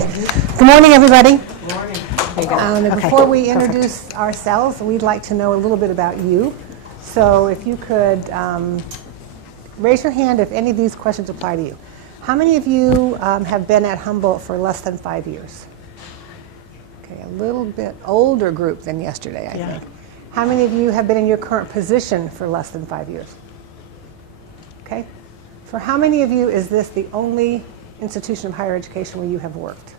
Good morning, everybody. Good morning. Before we introduce ourselves, we'd like to know a little bit about you. So if you could raise your hand if any of these questions apply to you. How many of you have been at Humboldt for less than 5 years? Okay, a little bit older group than yesterday, I think. How many of you have been in your current position for less than 5 years? Okay. For how many of you is this the only institution of higher education where you have worked?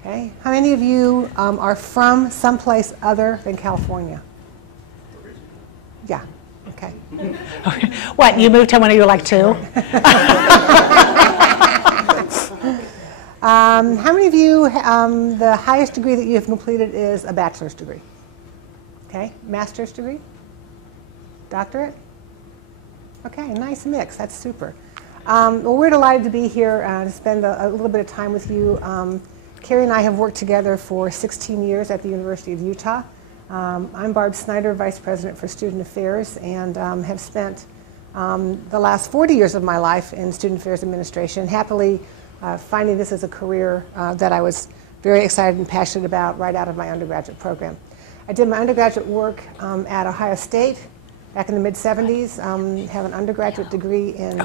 Okay. How many of you are from someplace other than California? Yeah. Okay. What, you moved here when you were like 2? How many of you, the highest degree that you have completed is a bachelor's degree? Okay. Master's degree? Doctorate? Okay, nice mix. That's super. Well, we're delighted to be here to spend a little bit of time with you. Kari and I have worked together for 16 years at the University of Utah. I'm Barb Snyder, Vice President for Student Affairs, and have spent the last 40 years of my life in Student Affairs Administration, happily finding this as a career that I was very excited and passionate about right out of my undergraduate program. I did my undergraduate work at Ohio State back in the mid-'70s, have an undergraduate degree in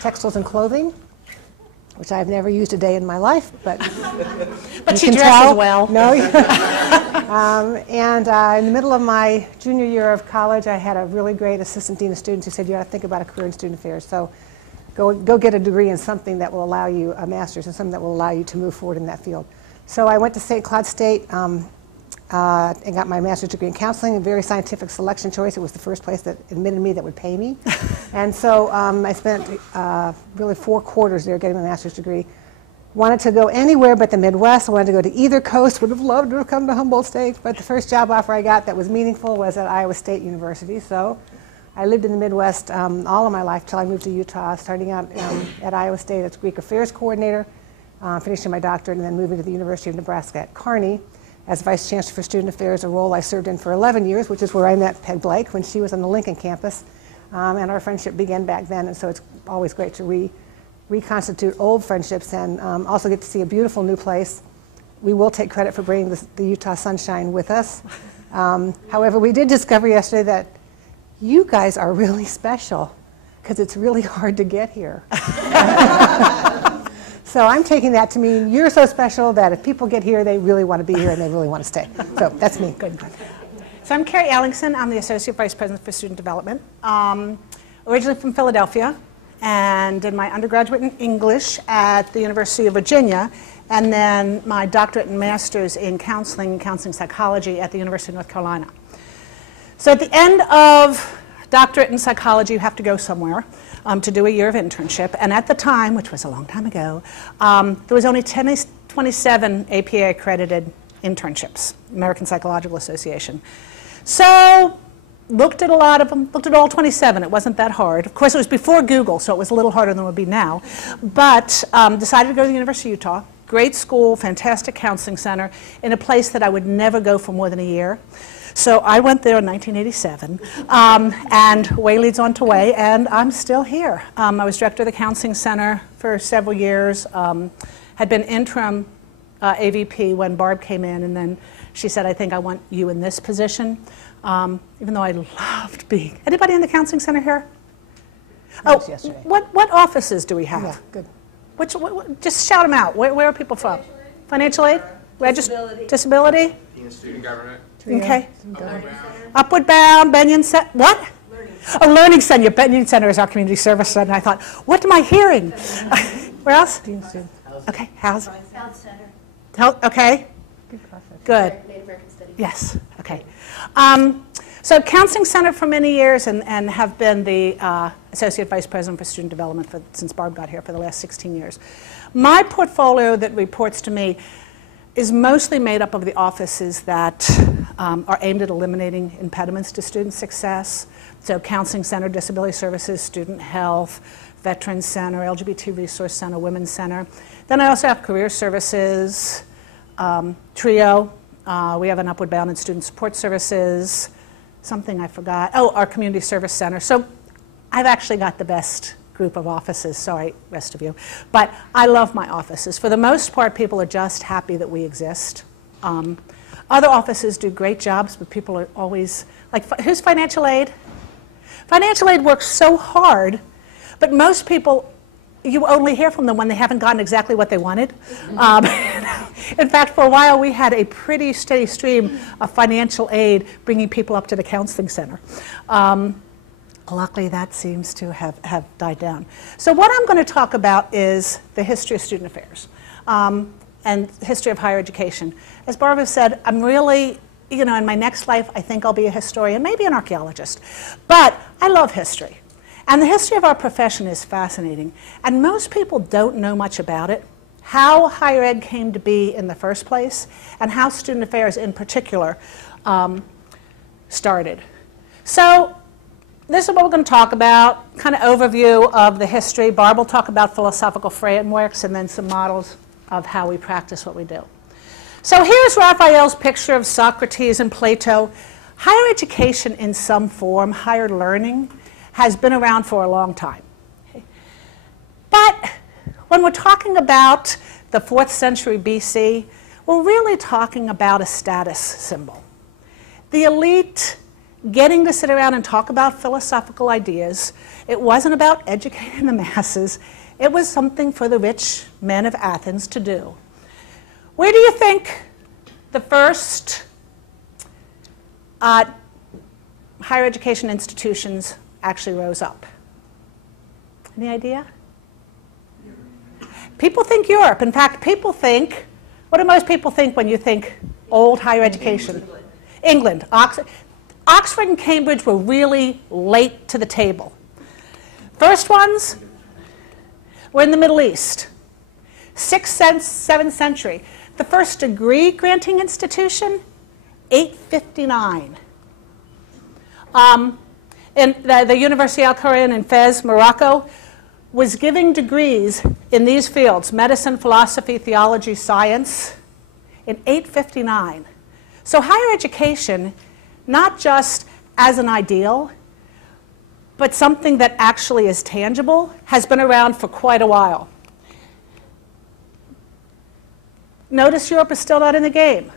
textiles and clothing, which I've never used a day in my life, but but she dresses well. No. And in the middle of my junior year of college, I had a really great assistant dean of students who said, you ought to think about a career in student affairs. So go get a degree in something that will allow you, a master's in something that will allow you to move forward in that field. So I went to St. Cloud State and got my master's degree in counseling, a very scientific selection choice. It was the first place that admitted me that would pay me. And so I spent really 4 quarters there getting my master's degree. Wanted to go anywhere but the Midwest. I wanted to go to either coast, would have loved to have come to Humboldt State, but the first job offer I got that was meaningful was at Iowa State University. So I lived in the Midwest all of my life till I moved to Utah, starting out at Iowa State as Greek Affairs Coordinator, finishing my doctorate, and then moving to the University of Nebraska at Kearney as Vice Chancellor for Student Affairs, a role I served in for 11 years, which is where I met Peg Blake when she was on the Lincoln campus. And our friendship began back then, and so it's always great to reconstitute old friendships and also get to see a beautiful new place. We will take credit for bringing the Utah sunshine with us. However, we did discover yesterday that you guys are really special because it's really hard to get here. So I'm taking that to mean you're so special that if people get here, they really want to be here and they really want to stay. So that's me. Good. So I'm Kari Ellingson. I'm the Associate Vice President for Student Development. Originally from Philadelphia, and did my undergraduate in English at the University of Virginia, and then my doctorate and master's in counseling and counseling psychology at the University of North Carolina. So at the end of doctorate in psychology, you have to go somewhere to do a year of internship. And at the time, which was a long time ago, there was only 27 APA accredited internships, American Psychological Association. So looked at a lot of them, looked at all 27. It wasn't that hard. Of course, it was before Google, so it was a little harder than it would be now. But decided to go to the University of Utah. Great school, fantastic counseling center, in a place that I would never go for more than a year. So I went there in 1987, and way leads on to way, and I'm still here. I was director of the counseling center for several years, had been interim AVP when Barb came in, and then she said, I think I want you in this position, even though I loved being. Anybody in the counseling center here? Oh, what offices do we have? Yeah, good. Just shout them out. Where are people from? Financial aid? Disability? Student government. Okay. Upward Bound, Benyon Center. What? Learning Center. Benyon Center is our community service center. And I thought, what am I hearing? Where else? Okay, housing. Health Center. Health. Okay. Good. Native American Studies. Yes. Okay. So counseling center for many years, and have been the Associate Vice President for Student Development since Barb got here for the last 16 years. My portfolio that reports to me is mostly made up of the offices that are aimed at eliminating impediments to student success. So Counseling Center, Disability Services, Student Health, Veterans Center, LGBT Resource Center, Women's Center. Then I also have Career Services, TRIO. We have an Upward Bound in Student Support Services. Something I forgot. Oh, our Community Service Center. So I've actually got the best group of offices. Sorry, rest of you. But I love my offices. For the most part, people are just happy that we exist. Other offices do great jobs, but people are always, like, who's financial aid? Financial aid works so hard, but most people, you only hear from them when they haven't gotten exactly what they wanted. In fact, for a while, we had a pretty steady stream of financial aid bringing people up to the counseling center. Luckily, that seems to have died down. So what I'm going to talk about is the history of student affairs and history of higher education. As Barbara said, I'm really, in my next life, I think I'll be a historian, maybe an archaeologist. But I love history. And the history of our profession is fascinating. And most people don't know much about it, how higher ed came to be in the first place, and how student affairs in particular started. So this is what we're going to talk about, kind of overview of the history. Barb will talk about philosophical frameworks and then some models of how we practice what we do. So here's Raphael's picture of Socrates and Plato. Higher education in some form, higher learning, has been around for a long time. Okay. But when we're talking about the 4th century BC, we're really talking about a status symbol. The elite getting to sit around and talk about philosophical ideas. It wasn't about educating the masses. It was something for the rich men of Athens to do. Where do you think the first higher education institutions actually rose up? Any idea? People think Europe. In fact, people think, what do most people think when you think old higher education? England. Oxford and Cambridge were really late to the table. First ones were in the Middle East, 6th, 7th century. The first degree granting institution, 859. In the University Al Quran in Fez, Morocco, was giving degrees in these fields, medicine, philosophy, theology, science, in 859. So higher education, not just as an ideal, but something that actually is tangible, has been around for quite a while. Notice Europe is still not in the game.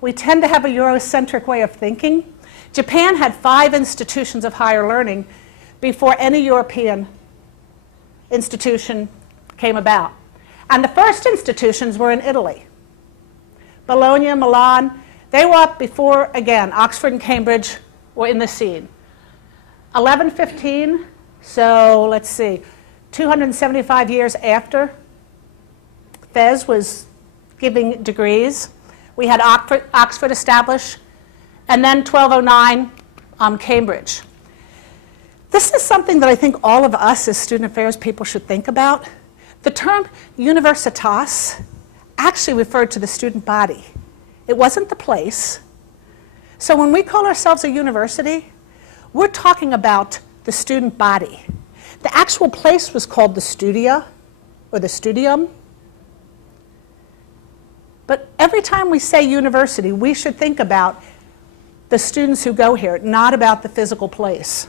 We tend to have a Eurocentric way of thinking. Japan had 5 institutions of higher learning before any European institution came about. And the first institutions were in Italy. Bologna, Milan, they were up before, again, Oxford and Cambridge were in the scene. 1115, so let's see, 275 years after Fez was giving degrees, we had Oxford established, and then 1209, Cambridge. This is something that I think all of us as student affairs people should think about. The term universitas actually referred to the student body. It wasn't the place. So when we call ourselves a university, we're talking about the student body. The actual place was called the studia or the studium. But every time we say university, we should think about the students who go here, not about the physical place.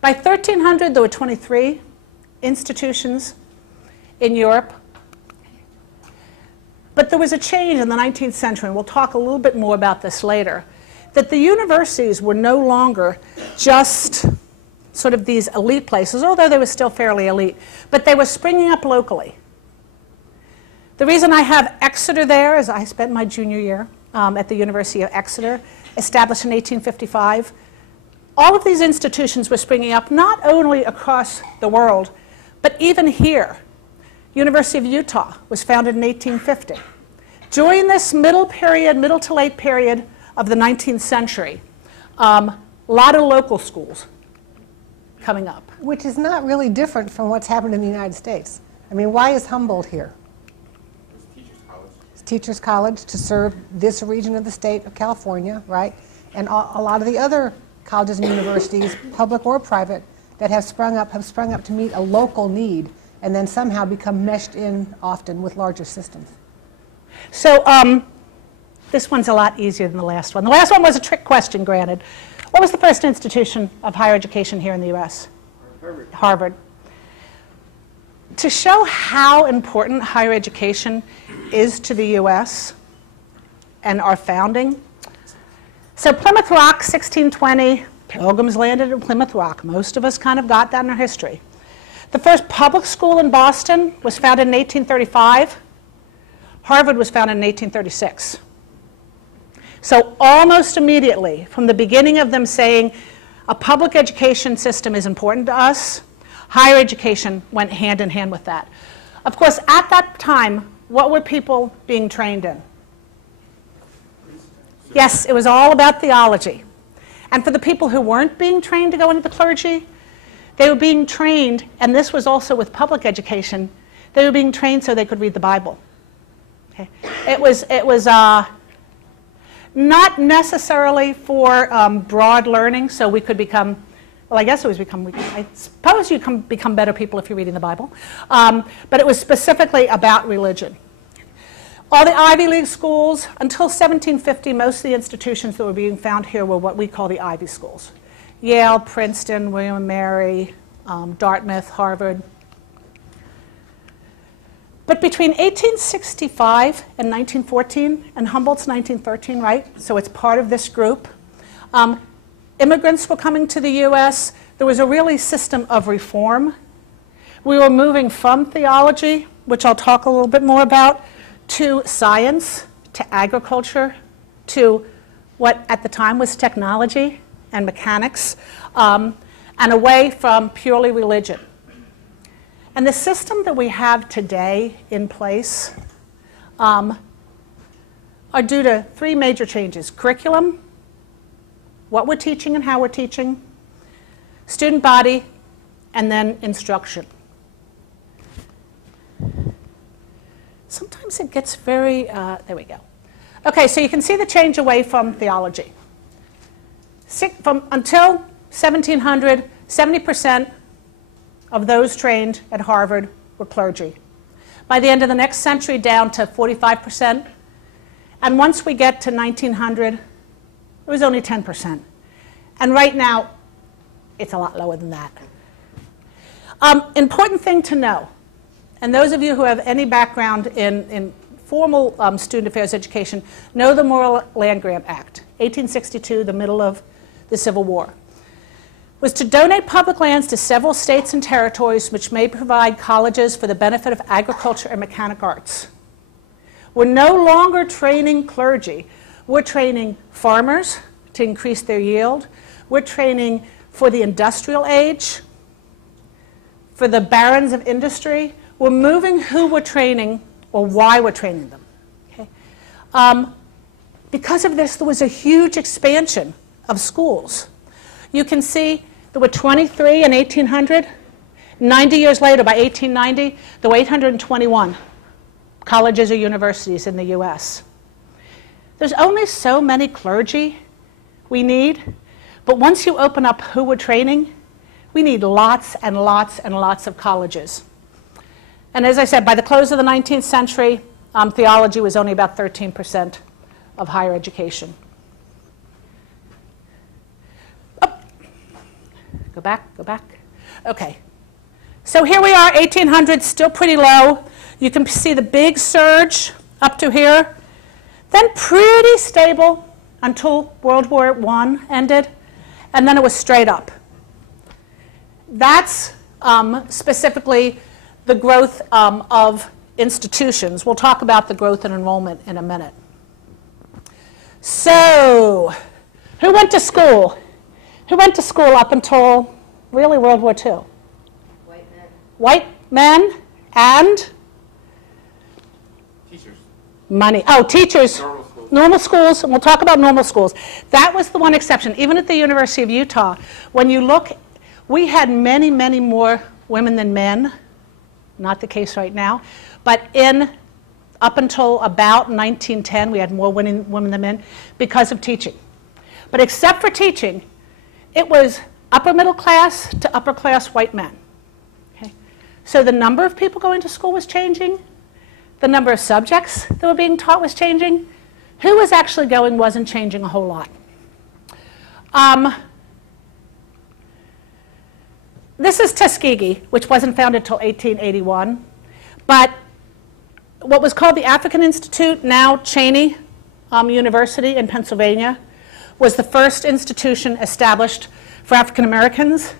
By 1300, there were 23 institutions in Europe. But there was a change in the 19th century, and we'll talk a little bit more about this later, that the universities were no longer just sort of these elite places, although they were still fairly elite, but they were springing up locally. The reason I have Exeter there is I spent my junior year at the University of Exeter, established in 1855. All of these institutions were springing up not only across the world, but even here. University of Utah was founded in 1850. During this middle to late period of the 19th century, a lot of local schools coming up. Which is not really different from what's happened in the United States. I mean, why is Humboldt here? It's Teachers College to serve this region of the state of California, right? And a lot of the other colleges and universities, public or private, that have sprung up to meet a local need and then somehow become meshed in often with larger systems. So this one's a lot easier than the last one. The last one was a trick question, granted. What was the first institution of higher education here in the U.S.? Harvard. To show how important higher education is to the U.S. and our founding. So Plymouth Rock, 1620, Pilgrims landed in Plymouth Rock. Most of us kind of got that in our history. The first public school in Boston was founded in 1835. Harvard was founded in 1836. So almost immediately, from the beginning of them saying a public education system is important to us, higher education went hand in hand with that. Of course, at that time, what were people being trained in? Yes, it was all about theology. And for the people who weren't being trained to go into the clergy, they were being trained, and this was also with public education, they were being trained so they could read the Bible. Okay. It was not necessarily for broad learning, so we could become, well, I guess it was I suppose you can become better people if you're reading the Bible, but it was specifically about religion. All the Ivy League schools, until 1750, most of the institutions that were being found here were what we call the Ivy schools. Yale, Princeton, William and Mary, Dartmouth, Harvard. But between 1865 and 1914, and Humboldt's 1913, right? So it's part of this group. Immigrants were coming to the U.S. There was a really system of reform. We were moving from theology, which I'll talk a little bit more about, to science, to agriculture, to what at the time was technology and mechanics, and away from purely religion. And the system that we have today in place are due to three major changes: curriculum, what we're teaching and how we're teaching, student body, and then instruction. Sometimes it gets very, there we go. Okay, so you can see the change away from theology. Until 1700, 70% of those trained at Harvard were clergy. By the end of the next century, down to 45%. And once we get to 1900, it was only 10%. And right now, it's a lot lower than that. Important thing to know, and those of you who have any background in formal student affairs education know the Moral Land Grant Act, 1862, the middle of the Civil War, was to donate public lands to several states and territories which may provide colleges for the benefit of agriculture and mechanic arts. We're no longer training clergy. We're training farmers to increase their yield. We're training for the industrial age, for the barons of industry. We're moving who we're training or why we're training them. Okay? Because of this, there was a huge expansion of schools. You can see there were 23 in 1800. 90 years later, by 1890, there were 821 colleges or universities in the US. There's only so many clergy we need, but once you open up who we're training, we need lots and lots and lots of colleges. And as I said, by the close of the 19th century, theology was only about 13% of higher education. Oh. Go back. Okay. So here we are, 1800s, still pretty low. You can see the big surge up to here. Then pretty stable until World War I ended, and then it was straight up. That's specifically the growth of institutions. We'll talk about the growth and enrollment in a minute. So, who went to school? Who went to school up until really World War II? White men. White men and? Teachers. Money. Oh, teachers. Normal schools. Normal schools, and we'll talk about normal schools. That was the one exception. Even at the University of Utah, when you look, we had many, many more women than men. Not the case right now. But up until about 1910, we had more women than men because of teaching. But except for teaching, it was upper middle class to upper class white men. Okay? So the number of people going to school was changing. The number of subjects that were being taught was changing. Who was actually going wasn't changing a whole lot. this is Tuskegee, which wasn't founded until 1881. But what was called the African Institute, now Cheney University in Pennsylvania, was the first institution established for African Americans.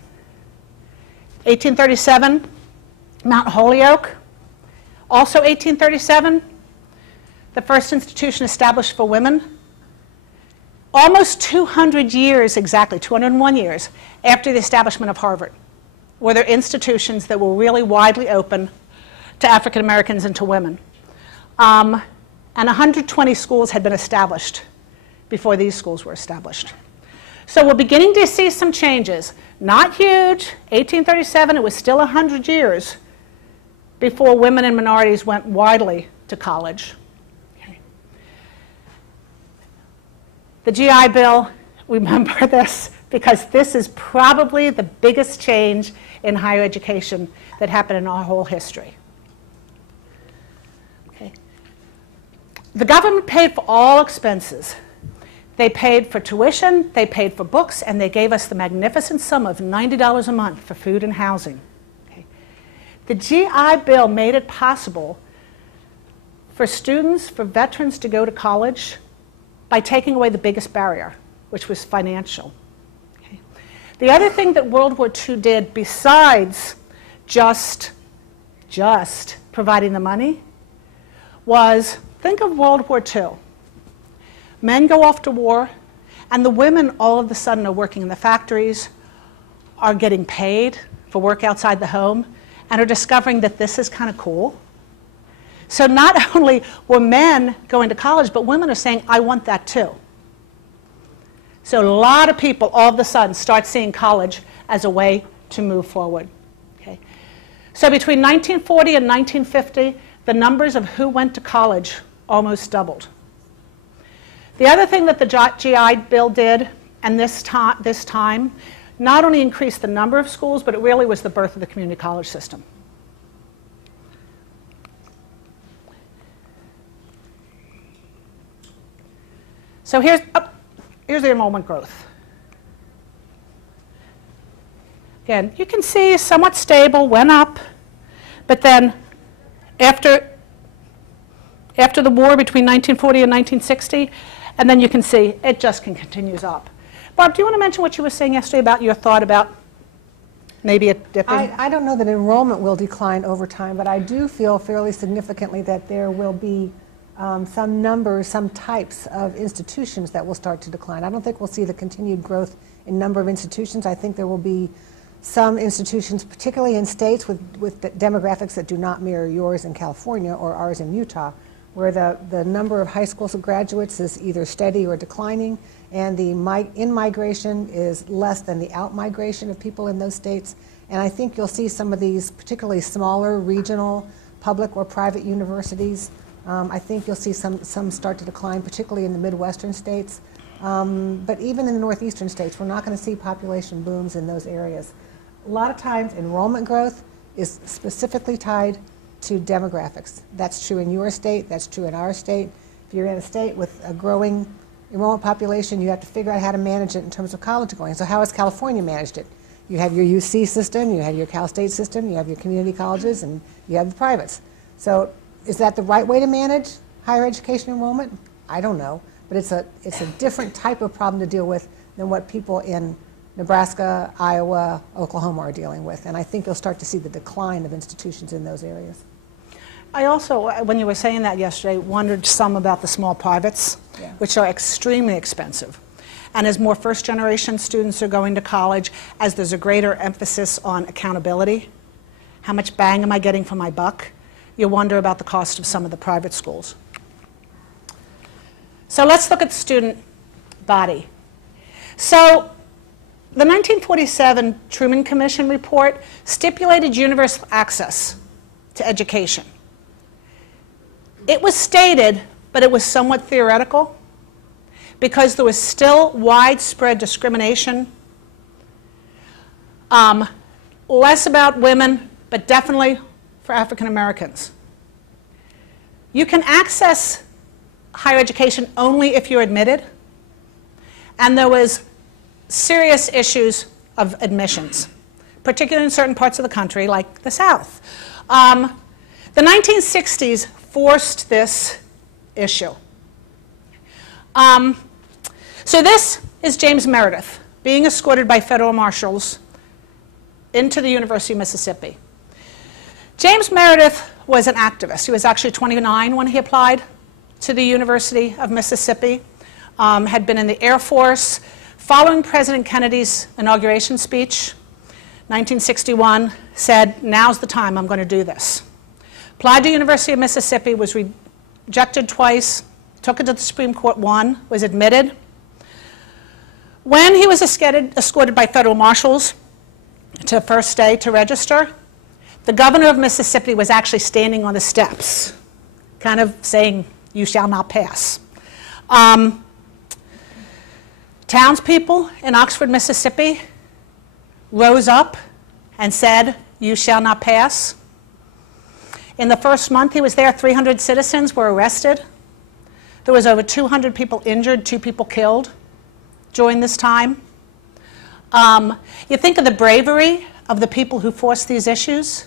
1837, Mount Holyoke. Also 1837, the first institution established for women. Almost 200 years, exactly 201 years, after the establishment of Harvard, were there institutions that were really widely open to African Americans and to women. And 120 schools had been established before these schools were established. So we're beginning to see some changes. Not huge. 1837, it was still 100 years before women and minorities went widely to college. Okay. The GI Bill, remember this, because this is probably the biggest change in higher education that happened in our whole history. Okay. The government paid for all expenses. They paid for tuition, they paid for books, and they gave us the magnificent sum of $90 a month for food and housing. Okay. The GI Bill made it possible for students, for veterans to go to college by taking away the biggest barrier, which was financial. Okay. The other thing that World War II did, besides just providing the money, was think of World War II. Men go off to war, and the women all of a sudden are working in the factories, are getting paid for work outside the home, and are discovering that this is kind of cool. So not only were men going to college, but women are saying, I want that too. So a lot of people all of a sudden start seeing college as a way to move forward. Okay. So between 1940 and 1950, the numbers of who went to college almost doubled. The other thing that the GI Bill did, and this time, not only increased the number of schools, but it really was the birth of the community college system. So here's the enrollment growth. Again, you can see somewhat stable, went up, but then after the war between 1940 and 1960, and then you can see it just continues up. Barb, do you want to mention what you were saying yesterday about your thought about maybe it dipping? I don't know that enrollment will decline over time, but I do feel fairly significantly that there will be some numbers, some types of institutions that will start to decline. I don't think we'll see the continued growth in number of institutions. I think there will be some institutions, particularly in states with demographics that do not mirror yours in California or ours in Utah, where the number of high school graduates is either steady or declining, and the in-migration is less than the out-migration of people in those states. And I think you'll see some of these particularly smaller regional public or private universities. I think you'll see some start to decline, particularly in the Midwestern states. But even in the Northeastern states, we're not going to see population booms in those areas. A lot of times, enrollment growth is specifically tied to demographics. That's true in your state, that's true in our state. If you're in a state with a growing enrollment population, you have to figure out how to manage it in terms of college going. So how has California managed it? You have your UC system, you have your Cal State system, you have your community colleges, and you have the privates. So is that the right way to manage higher education enrollment? I don't know, but it's a different type of problem to deal with than what people in Nebraska, Iowa, Oklahoma are dealing with. And I think you'll start to see the decline of institutions in those areas. I also, when you were saying that yesterday, wondered some about the small privates, which are extremely expensive. And as more first-generation students are going to college, as there's a greater emphasis on accountability, how much bang am I getting for my buck, you wonder about the cost of some of the private schools. So let's look at the student body. So the 1947 Truman Commission report stipulated universal access to education. It was stated, but it was somewhat theoretical because there was still widespread discrimination, less about women, but definitely for African Americans. You can access higher education only if you're admitted, and there was serious issues of admissions, particularly in certain parts of the country, like the South. The 1960s forced this issue. So this is James Meredith being escorted by federal marshals into the University of Mississippi. James Meredith was an activist. He was actually 29 when he applied to the University of Mississippi, had been in the Air Force. Following President Kennedy's inauguration speech, 1961, said, now's the time, I'm going to do this. Applied to the University of Mississippi, was rejected twice, took it to the Supreme Court, won, was admitted. When he was escorted by federal marshals to first day to register, the governor of Mississippi was actually standing on the steps, kind of saying, you shall not pass. Townspeople in Oxford, Mississippi rose up and said, you shall not pass. In the first month he was there, 300 citizens were arrested. There was over 200 people injured, 2 people killed during this time. You think of the bravery of the people who forced these issues.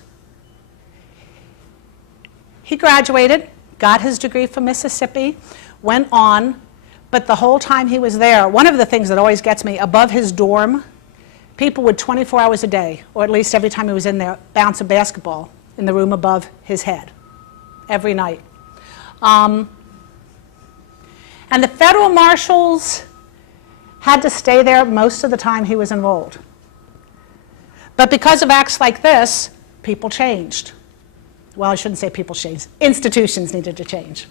He graduated, got his degree from Mississippi, went on, but the whole time he was there, one of the things that always gets me, above his dorm, people would 24 hours a day, or at least every time he was in there, bounce a basketball in the room above his head, every night. And the federal marshals had to stay there most of the time he was enrolled. But because of acts like this, people changed. Well, I shouldn't say people changed. Institutions needed to change.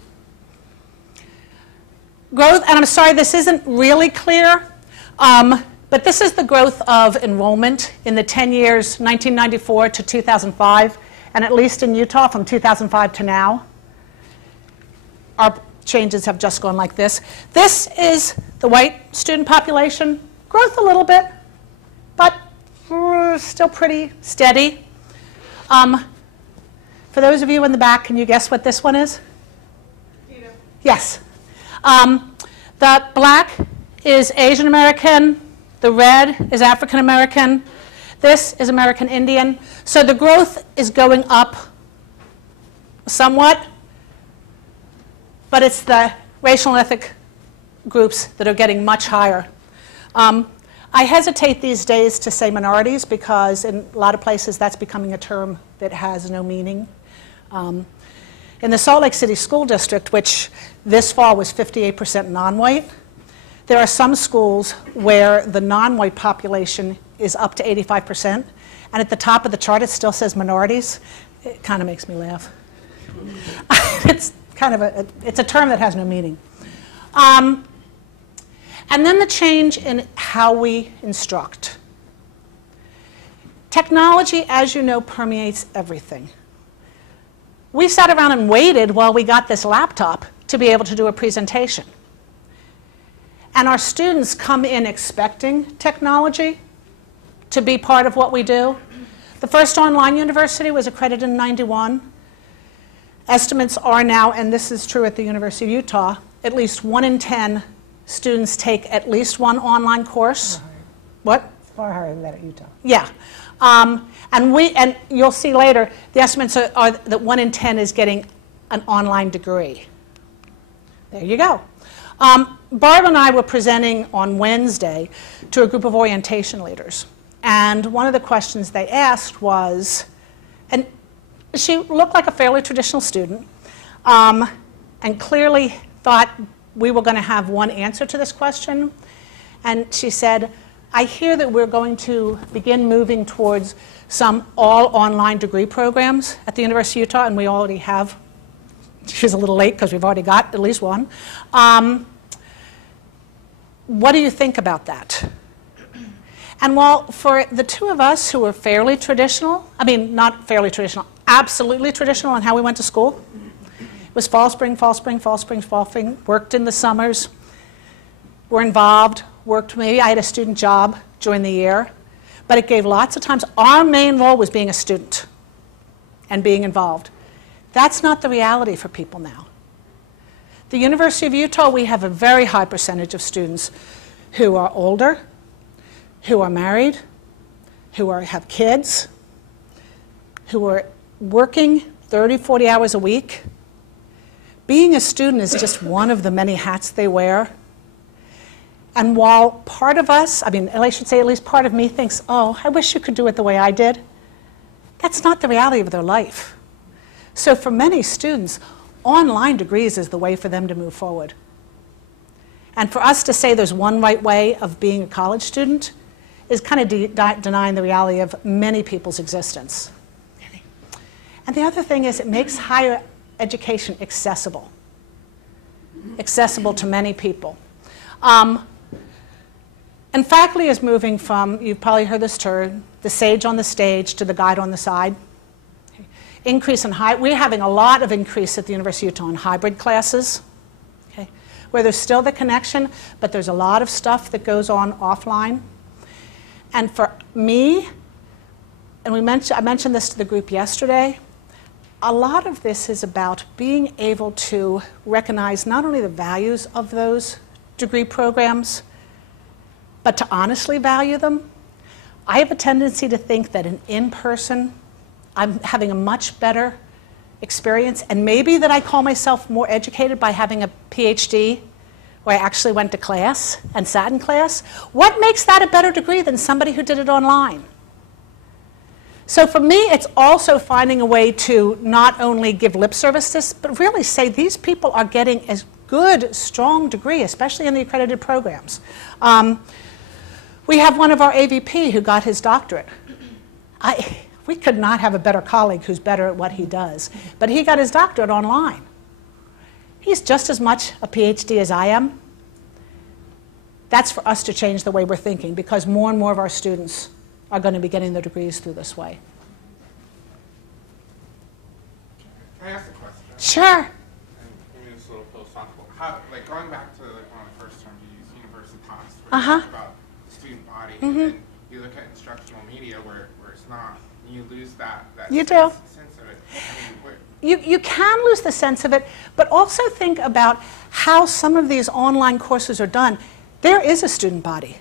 Growth, and I'm sorry this isn't really clear, but this is the growth of enrollment in the 10 years, 1994 to 2005, and at least in Utah from 2005 to now. Our changes have just gone like this. This is the white student population. Growth a little bit, but still pretty steady. For those of you in the back, can you guess what this one is? Peter. Yes. The black is Asian American. The red is African American. This is American Indian. So the growth is going up somewhat, but it's the racial and ethnic groups that are getting much higher. I hesitate these days to say minorities because in a lot of places that's becoming a term that has no meaning. In the Salt Lake City School District, which this fall was 58% non-white, there are some schools where the non-white population is up to 85%, and at the top of the chart it still says minorities. It kind of makes me laugh. It's kind of it's a term that has no meaning. And then the change in how we instruct. Technology, as you know, permeates everything. We sat around and waited while we got this laptop to be able to do a presentation. And our students come in expecting technology to be part of what we do. The first online university was accredited in '91. Estimates are now, and this is true at the University of Utah, at least 1 in 10 students take at least one online course. What? It's far higher than that at Utah. Yeah. And you'll see later, the estimates are that 1 in 10 is getting an online degree. There you go. Barb and I were presenting on Wednesday to a group of orientation leaders. And one of the questions they asked was, and she looked like a fairly traditional student, and clearly thought we were going to have one answer to this question. And she said, I hear that we're going to begin moving towards some all-online degree programs at the University of Utah, and we already have. She's a little late because we've already got at least one. What do you think about that? And while for the two of us who were fairly traditional, I mean, not fairly traditional, absolutely traditional in how we went to school, it was fall, spring, fall, spring, fall, spring, fall, spring, worked in the summers, were involved, worked, maybe I had a student job during the year, but it gave lots of times. Our main role was being a student and being involved. That's not the reality for people now. The University of Utah, we have a very high percentage of students who are older, who are married, who have kids, who are working 30, 40 hours a week. Being a student is just one of the many hats they wear. And while part of us, I should say at least part of me thinks, oh, I wish you could do it the way I did, that's not the reality of their life. So for many students, online degrees is the way for them to move forward. And for us to say there's one right way of being a college student is kind of denying the reality of many people's existence. And the other thing is it makes higher education accessible to many people. And faculty is moving from, you've probably heard this term, the sage on the stage to the guide on the side. Increase in we're having a lot of increase at the University of Utah in hybrid classes, where there's still the connection, but there's a lot of stuff that goes on offline. And for me, and I mentioned this to the group yesterday, a lot of this is about being able to recognize not only the values of those degree programs, but to honestly value them. I have a tendency to think that in person, I'm having a much better experience, and maybe that I call myself more educated by having a PhD, where I actually went to class and sat in class. What makes that a better degree than somebody who did it online? So for me, it's also finding a way to not only give lip service to this, but really say these people are getting a good, strong degree, especially in the accredited programs. We have one of our AVP who got his doctorate. We could not have a better colleague who's better at what he does, but he got his doctorate online. He's just as much a PhD as I am. That's for us to change the way we're thinking, because more and more of our students are going to be getting their degrees through this way. Can I ask a question? Sure. And maybe it's a little philosophical. Going back to one of the first terms you used, universitas, where you talk about the student body, and then you look at instructional media where it's not, and you lose that sense of it. You can lose the sense of it, but also think about how some of these online courses are done. There is a student body.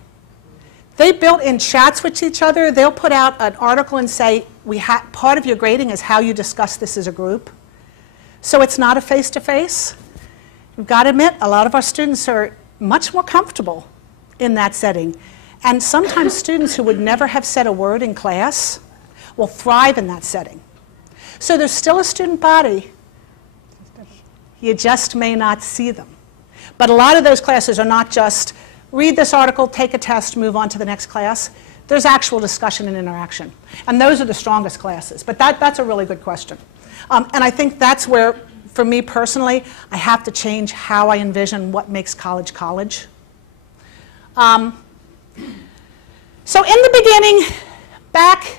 They built in chats with each other. They'll put out an article and say, part of your grading is how you discuss this as a group. So it's not a face-to-face. You've got to admit, a lot of our students are much more comfortable in that setting. And sometimes students who would never have said a word in class will thrive in that setting. So there's still a student body. You just may not see them. But a lot of those classes are not just read this article, take a test, move on to the next class. There's actual discussion and interaction. And those are the strongest classes. But that's a really good question. And I think that's where, for me personally, I have to change how I envision what makes college college. So in the beginning, back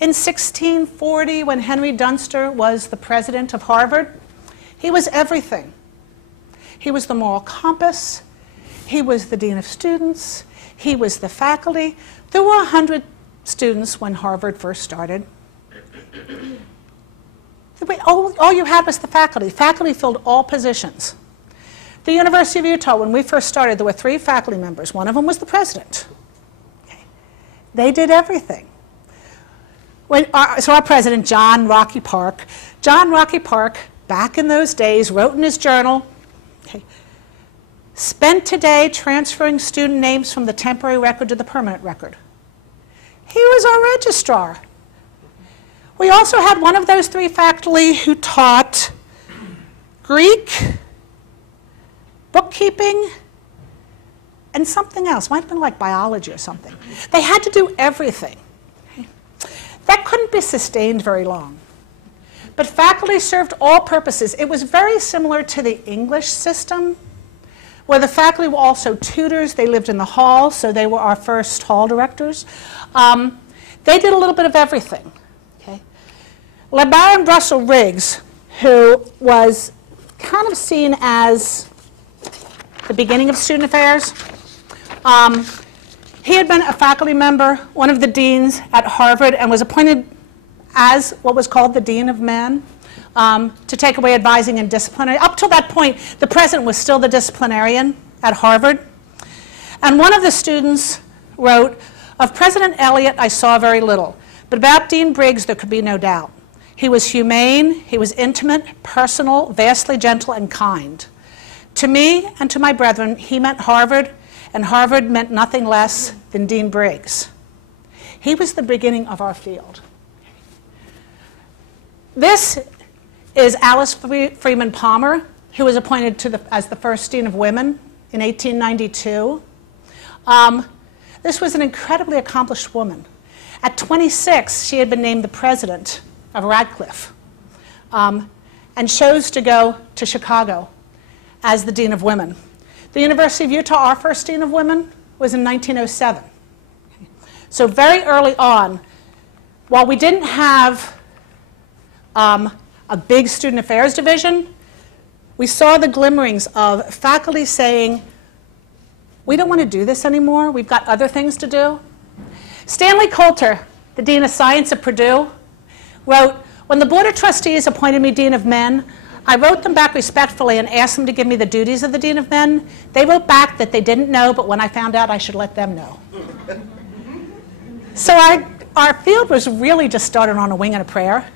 in 1640, when Henry Dunster was the president of Harvard, he was everything. He was the moral compass. He was the dean of students. He was the faculty. There were 100 students when Harvard first started. All you had was the faculty. Faculty filled all positions. The University of Utah, when we first started, there were 3 faculty members. One of them was the president. Okay. They did everything. So our president, John Rocky Park, back in those days, wrote in his journal, spent today transferring student names from the temporary record to the permanent record. He was our registrar. We also had one of those 3 faculty who taught Greek, bookkeeping, and something else. Might have been like biology or something. They had to do everything. That couldn't be sustained very long. But faculty served all purposes. It was very similar to the English system, where the faculty were also tutors. They lived in the hall, so they were our first hall directors. They did a little bit of everything. Okay? LeBaron Russell Riggs, who was kind of seen as the beginning of student affairs, he had been a faculty member, one of the deans at Harvard, and was appointed as what was called the Dean of Men to take away advising and disciplinary. Up till that point, the president was still the disciplinarian at Harvard. And one of the students wrote, Of President Eliot, I saw very little, but about Dean Briggs, there could be no doubt. He was humane, he was intimate, personal, vastly gentle, and kind. To me and to my brethren, he meant Harvard, and Harvard meant nothing less than Dean Briggs. He was the beginning of our field. This is Alice Freeman Palmer, who was appointed as the first Dean of Women in 1892. This was an incredibly accomplished woman. At 26, she had been named the president of Radcliffe and chose to go to Chicago as the Dean of Women. The University of Utah, our first Dean of Women, was in 1907. So very early on, while we didn't have a big student affairs division, we saw the glimmerings of faculty saying, we don't want to do this anymore, we've got other things to do. Stanley Coulter, the Dean of Science at Purdue, wrote, when the Board of Trustees appointed me Dean of Men, I wrote them back respectfully and asked them to give me the duties of the Dean of Men. They wrote back that they didn't know, but when I found out, I should let them know. So our field was really just started on a wing and a prayer.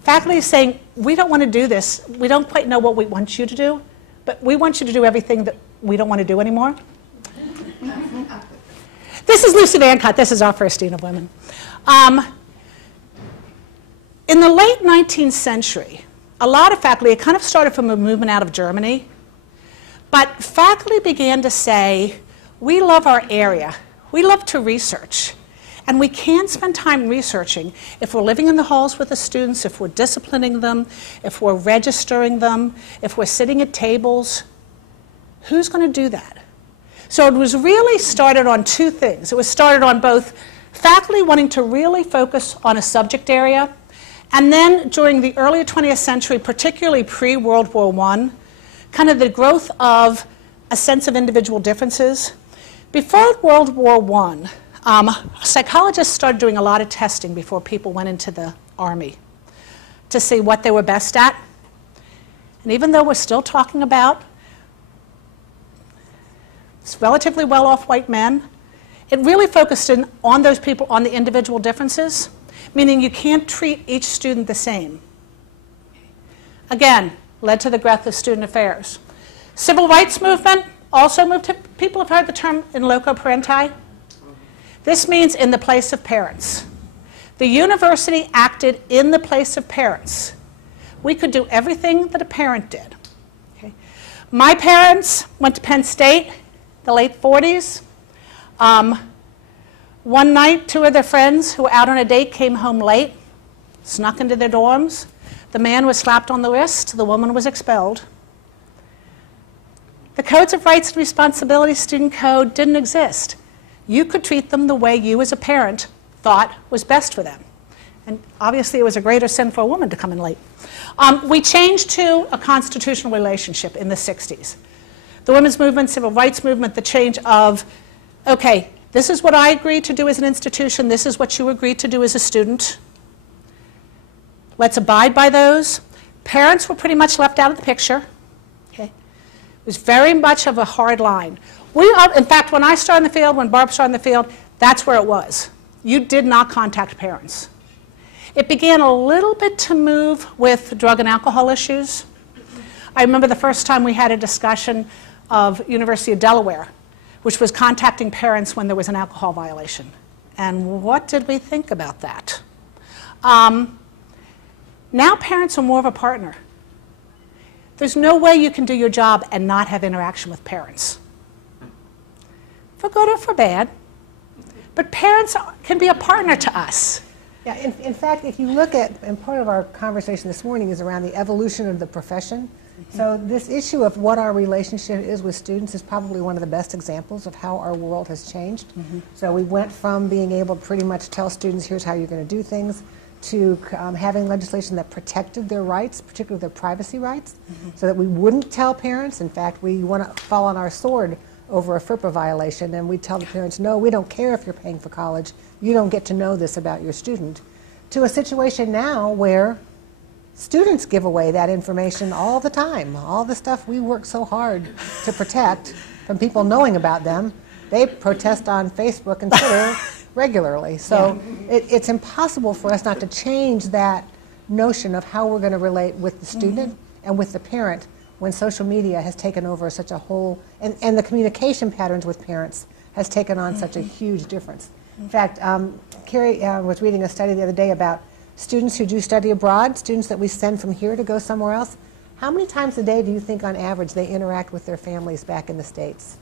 Faculty is saying, we don't want to do this. We don't quite know what we want you to do, but we want you to do everything that we don't want to do anymore. This is Lucy Vancott. This is our first Dean of Women. In the late 19th century, a lot of faculty, it kind of started from a movement out of Germany, but faculty began to say, we love our area. We love to research. And we can spend time researching if we're living in the halls with the students, if we're disciplining them, if we're registering them, if we're sitting at tables. Who's going to do that? So it was really started on two things. It was started on both faculty wanting to really focus on a subject area, and then during the early 20th century, particularly pre-World War I, kind of the growth of a sense of individual differences. Before World War I, psychologists started doing a lot of testing before people went into the Army to see what they were best at. And even though we're still talking about relatively well-off white men, it really focused in on those people, on the individual differences, meaning you can't treat each student the same. Again, led to the growth of student affairs. Civil rights movement also moved to, people have heard the term in loco parenti. This means in the place of parents. The university acted in the place of parents. We could do everything that a parent did. Okay. My parents went to Penn State, the late 40s. One night, two of their friends who were out on a date came home late, snuck into their dorms. The man was slapped on the wrist. The woman was expelled. The codes of rights and responsibilities student code didn't exist. You could treat them the way you as a parent thought was best for them. And obviously it was a greater sin for a woman to come in late. We changed to a constitutional relationship in the 60s. The women's movement, civil rights movement, the change of, okay, this is what I agreed to do as an institution, this is what you agreed to do as a student. Let's abide by those. Parents were pretty much left out of the picture. Okay. It was very much of a hard line. In fact, when I started in the field, when Barb started in the field, that's where it was. You did not contact parents. It began a little bit to move with drug and alcohol issues. I remember the first time we had a discussion of University of Delaware, which was contacting parents when there was an alcohol violation. And what did we think about that? Now parents are more of a partner. There's no way you can do your job and not have interaction with parents. For good or for bad. But parents can be a partner to us. Yeah, in fact, if you look at, and part of our conversation this morning is around the evolution of the profession. So this issue of what our relationship is with students is probably one of the best examples of how our world has changed. So we went from being able to pretty much tell students, here's how you're going to do things, to having legislation that protected their rights, particularly their privacy rights, so that we wouldn't tell parents. In fact, we want to fall on our sword over a FERPA violation, and we tell the parents, no, we don't care if you're paying for college. You don't get to know this about your student. To a situation now where students give away that information all the time. All the stuff we work so hard to protect from people knowing about them, They protest on Facebook and Twitter regularly. So it's impossible for us not to change that notion of how we're going to relate with the student and with the parent when social media has taken over such a whole, and the communication patterns with parents has taken on such a huge difference. In fact, Kari was reading a study the other day about students who do study abroad, students that we send from here to go somewhere else. How many times a day do you think on average they interact with their families back in the States?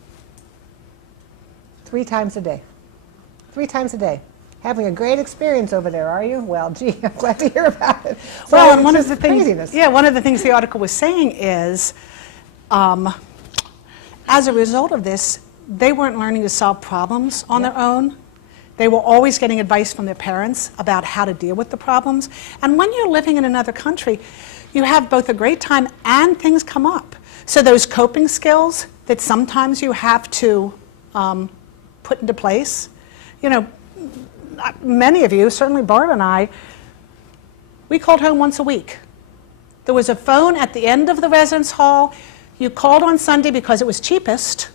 3 times a day. 3 times a day. Having a great experience over there, are you? Well, gee, I'm glad to hear about it. So well, and one of the things, craziness. one of the things the article was saying is, as a result of this, they weren't learning to solve problems on their own. They were always getting advice from their parents about how to deal with the problems. And when you're living in another country, you have both a great time and things come up. So those coping skills that sometimes you have to put into place, you know, many of you, certainly Barb and I, we called home once a week. There was a phone at the end of the residence hall. You called on Sunday because it was cheapest,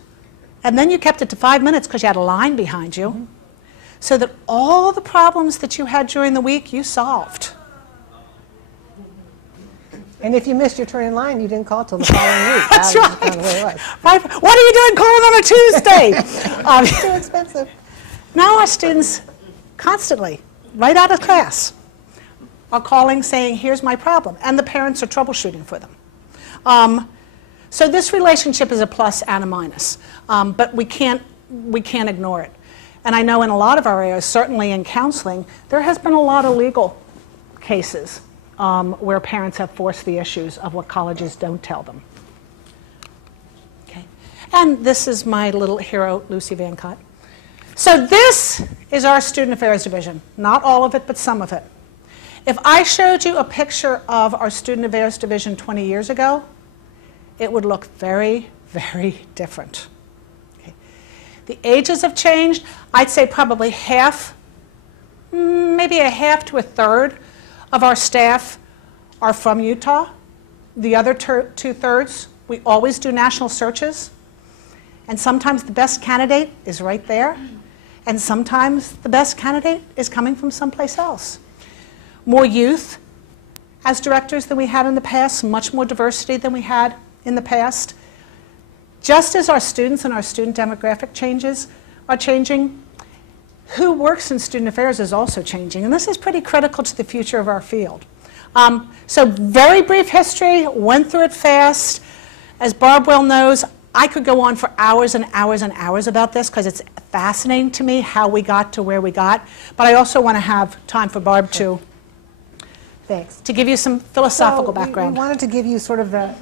and then you kept it to 5 minutes because you had a line behind you, so that all the problems that you had during the week, you solved. And if you missed your turn in line, you didn't call till the following week. That's That was right. kind of the way it was. What are you doing calling on a Tuesday? Too expensive. Now our students constantly, right out of class, are calling saying, here's my problem, and the parents are troubleshooting for them. So this relationship is a plus and a minus, but we can't ignore it. And I know in a lot of our areas, certainly in counseling, there has been a lot of legal cases where parents have forced the issues of what colleges don't tell them. Okay. And this is my little hero, Lucy Van Cott. So this is our Student Affairs Division. Not all of it, but some of it. If I showed you a picture of our Student Affairs Division 20 years ago, it would look very, very different. Okay. The ages have changed. I'd say probably half, maybe a half to a third of our staff are from Utah. The other 2/3, we always do national searches. And sometimes the best candidate is right there. And sometimes the best candidate is coming from someplace else. More youth as directors than we had in the past, much more diversity than we had in the past. Just as our students and our student demographic changes are changing, who works in student affairs is also changing. And this is pretty critical to the future of our field. So very brief history, went through it fast. As Barb well knows, I could go on for hours and hours and hours about this because it's fascinating to me how we got to where we got. But I also want to have time for Barb to give you some philosophical background. We wanted to give you sort of the,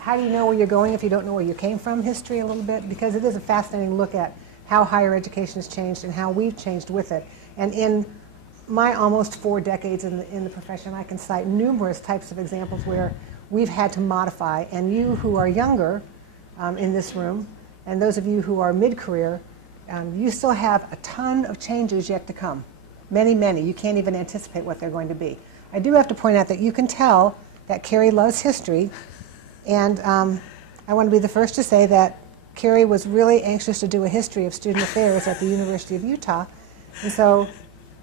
how do you know where you're going if you don't know where you came from history a little bit, because it is a fascinating look at how higher education has changed and how we've changed with it. And in my almost 4 decades in the profession, I can cite numerous types of examples where we've had to modify. And you who are younger in this room, and those of you who are mid-career, you still have a ton of changes yet to come. Many, many. You can't even anticipate what they're going to be. I do have to point out that you can tell that Kari loves history, and I want to be the first to say that Kari was really anxious to do a history of student affairs at the University of Utah, and so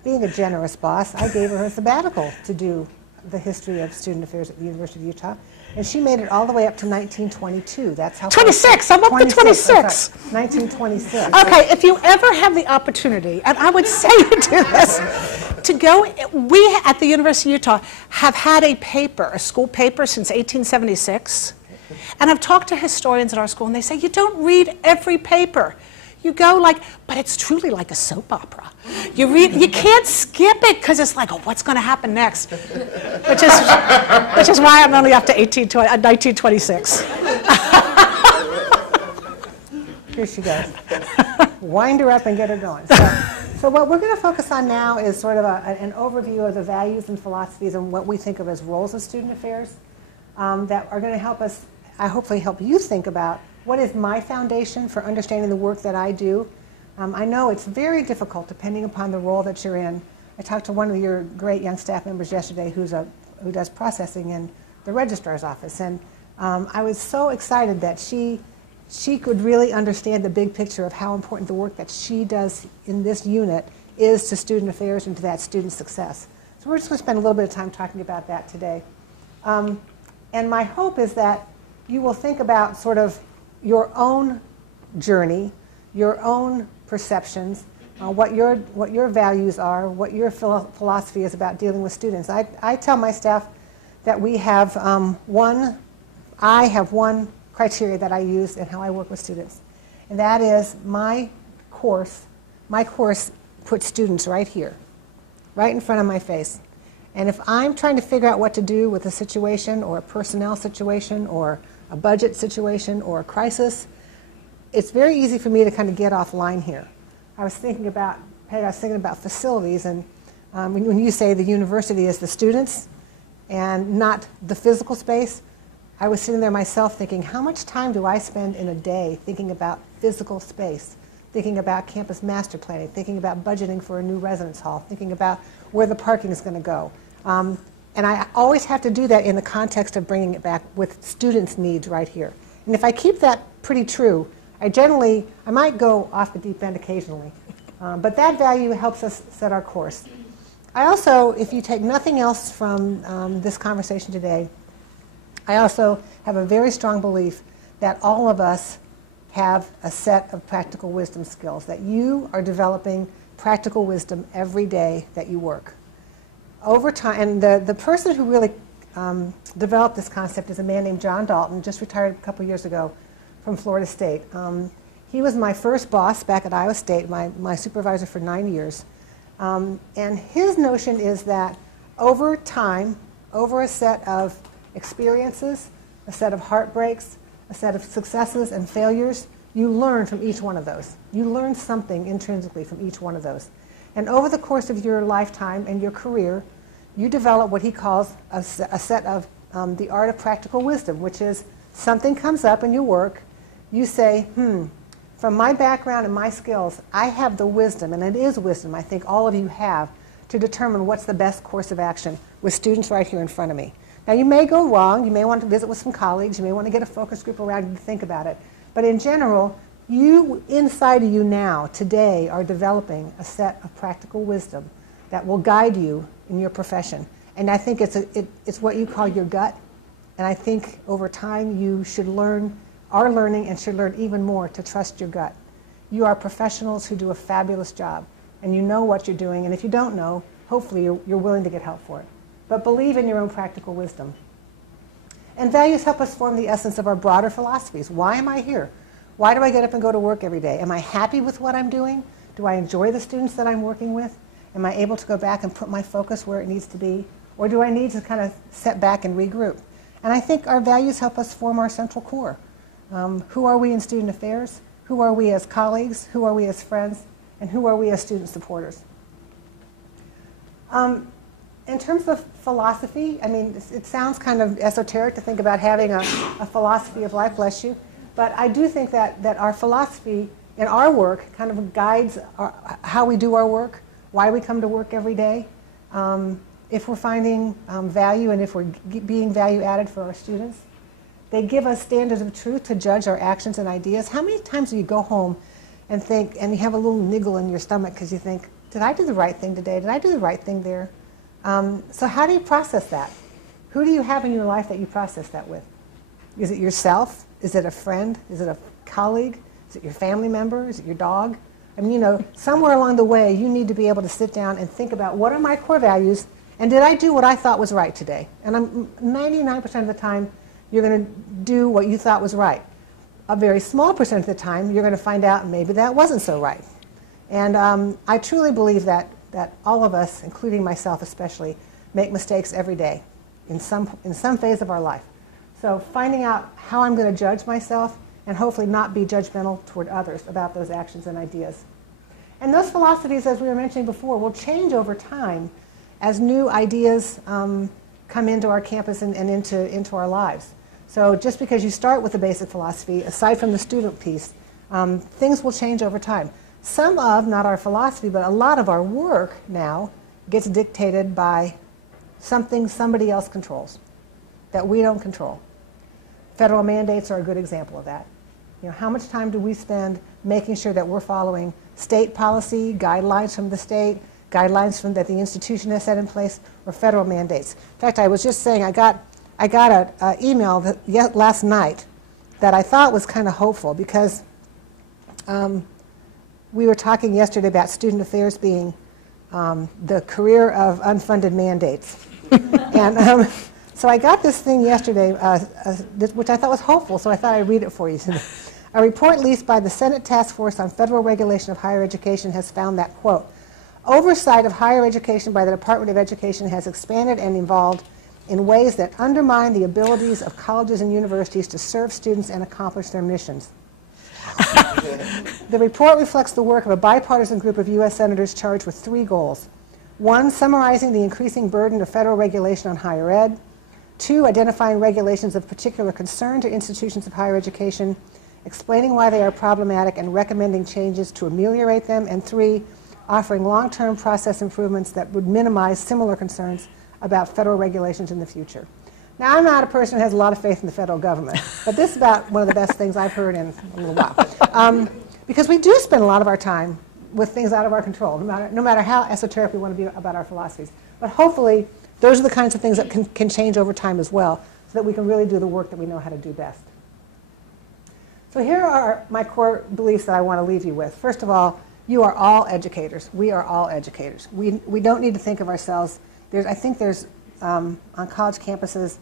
being a generous boss, I gave her a sabbatical to do the history of student affairs at the University of Utah, and she made it all the way up to 1922. That's how 26. I'm up to 26. 1926. Okay, if you ever have the opportunity, and I would say you do this, to go, we at the University of Utah have had a paper, a school paper, since 1876. And I've talked to historians at our school, and they say, you don't read every paper. You go like, but it's truly like a soap opera. You read, you can't skip it because it's like, oh, what's going to happen next? Which is why I'm only up to 1926. Here she goes. Wind her up and get her going. So what we're going to focus on now is sort of an overview of the values and philosophies and what we think of as roles of student affairs that are going to help us, hopefully help you think about what is my foundation for understanding the work that I do. I know it's very difficult depending upon the role that you're in. I talked to one of your great young staff members yesterday who does processing in the registrar's office, and I was so excited that she she could really understand the big picture of how important the work that she does in this unit is to student affairs and to that student success. So we're just going to spend a little bit of time talking about that today. And my hope is that you will think about sort of your own journey, your own perceptions, what your values are, what your philosophy is about dealing with students. I tell my staff that we have I have one criteria that I use in how I work with students. And that is my course puts students right here, right in front of my face. And if I'm trying to figure out what to do with a situation or a personnel situation or a budget situation or a crisis, it's very easy for me to kind of get offline here. I was thinking about facilities, and when you say the university is the students and not the physical space, I was sitting there myself thinking, how much time do I spend in a day thinking about physical space, thinking about campus master planning, thinking about budgeting for a new residence hall, thinking about where the parking is going to go. And I always have to do that in the context of bringing it back with students' needs right here. And if I keep that pretty true, I might go off the deep end occasionally. But that value helps us set our course. I also, if you take nothing else from this conversation today, I also have a very strong belief that all of us have a set of practical wisdom skills, that you are developing practical wisdom every day that you work. Over time, and the person who really developed this concept is a man named John Dalton, just retired a couple years ago from Florida State. He was my first boss back at Iowa State, my supervisor for 9 years. And his notion is that over time, over a set of experiences, a set of heartbreaks, a set of successes and failures, you learn from each one of those. You learn something intrinsically from each one of those. And over the course of your lifetime and your career, you develop what he calls a set of the art of practical wisdom, which is something comes up in your work, you say, from my background and my skills, I have the wisdom, and it is wisdom I think all of you have, to determine what's the best course of action with students right here in front of me. Now, you may go wrong. You may want to visit with some colleagues. You may want to get a focus group around you to think about it. But in general, you, inside of you now, today, are developing a set of practical wisdom that will guide you in your profession. And I think it's what you call your gut. And I think over time you should are learning and should learn even more to trust your gut. You are professionals who do a fabulous job. And you know what you're doing. And if you don't know, hopefully you're willing to get help for it. But believe in your own practical wisdom. And values help us form the essence of our broader philosophies. Why am I here? Why do I get up and go to work every day? Am I happy with what I'm doing? Do I enjoy the students that I'm working with? Am I able to go back and put my focus where it needs to be? Or do I need to kind of step back and regroup? And I think our values help us form our central core. Who are we in student affairs? Who are we as colleagues? Who are we as friends? And who are we as student supporters? In terms of philosophy, I mean, it sounds kind of esoteric to think about having a philosophy of life, bless you. But I do think that our philosophy in our work kind of guides how we do our work, why we come to work every day, if we're finding value and if we're being value added for our students. They give us standards of truth to judge our actions and ideas. How many times do you go home and think, and you have a little niggle in your stomach because you think, did I do the right thing today? Did I do the right thing there? So how do you process that? Who do you have in your life that you process that with? Is it yourself? Is it a friend? Is it a colleague? Is it your family member? Is it your dog? I mean, somewhere along the way, you need to be able to sit down and think about what are my core values, and did I do what I thought was right today? And 99% of the time, you're going to do what you thought was right. A very small percent of the time, you're going to find out maybe that wasn't so right. And I truly believe that all of us, including myself especially, make mistakes every day in some phase of our life. So finding out how I'm going to judge myself and hopefully not be judgmental toward others about those actions and ideas. And those philosophies, as we were mentioning before, will change over time as new ideas come into our campus and into our lives. So just because you start with a basic philosophy, aside from the student piece, things will change over time. Some of, not our philosophy, but a lot of our work now gets dictated by something somebody else controls that we don't control. Federal mandates are a good example of that. You know, how much time do we spend making sure that we're following state policy, guidelines from the state, guidelines from that the institution has set in place, or federal mandates? In fact, I was just saying I got an email last night that I thought was kind of hopeful, because we were talking yesterday about student affairs being the career of unfunded mandates. And so I got this thing yesterday, which I thought was hopeful, so I thought I'd read it for you today. A report released by the Senate Task Force on Federal Regulation of Higher Education has found that, quote, oversight of higher education by the Department of Education has expanded and evolved in ways that undermine the abilities of colleges and universities to serve students and accomplish their missions. The report reflects the work of a bipartisan group of U.S. senators charged with 3 goals. 1, summarizing the increasing burden of federal regulation on higher ed. 2, identifying regulations of particular concern to institutions of higher education, explaining why they are problematic and recommending changes to ameliorate them. And 3, offering long-term process improvements that would minimize similar concerns about federal regulations in the future. Now, I'm not a person who has a lot of faith in the federal government, but this is about one of the best things I've heard in a little while. Because we do spend a lot of our time with things out of our control, no matter how esoteric we want to be about our philosophies. But hopefully, those are the kinds of things that can change over time as well, so that we can really do the work that we know how to do best. So here are my core beliefs that I want to leave you with. First of all, you are all educators. We are all educators. We don't need to think of ourselves. I think there's, on college campuses,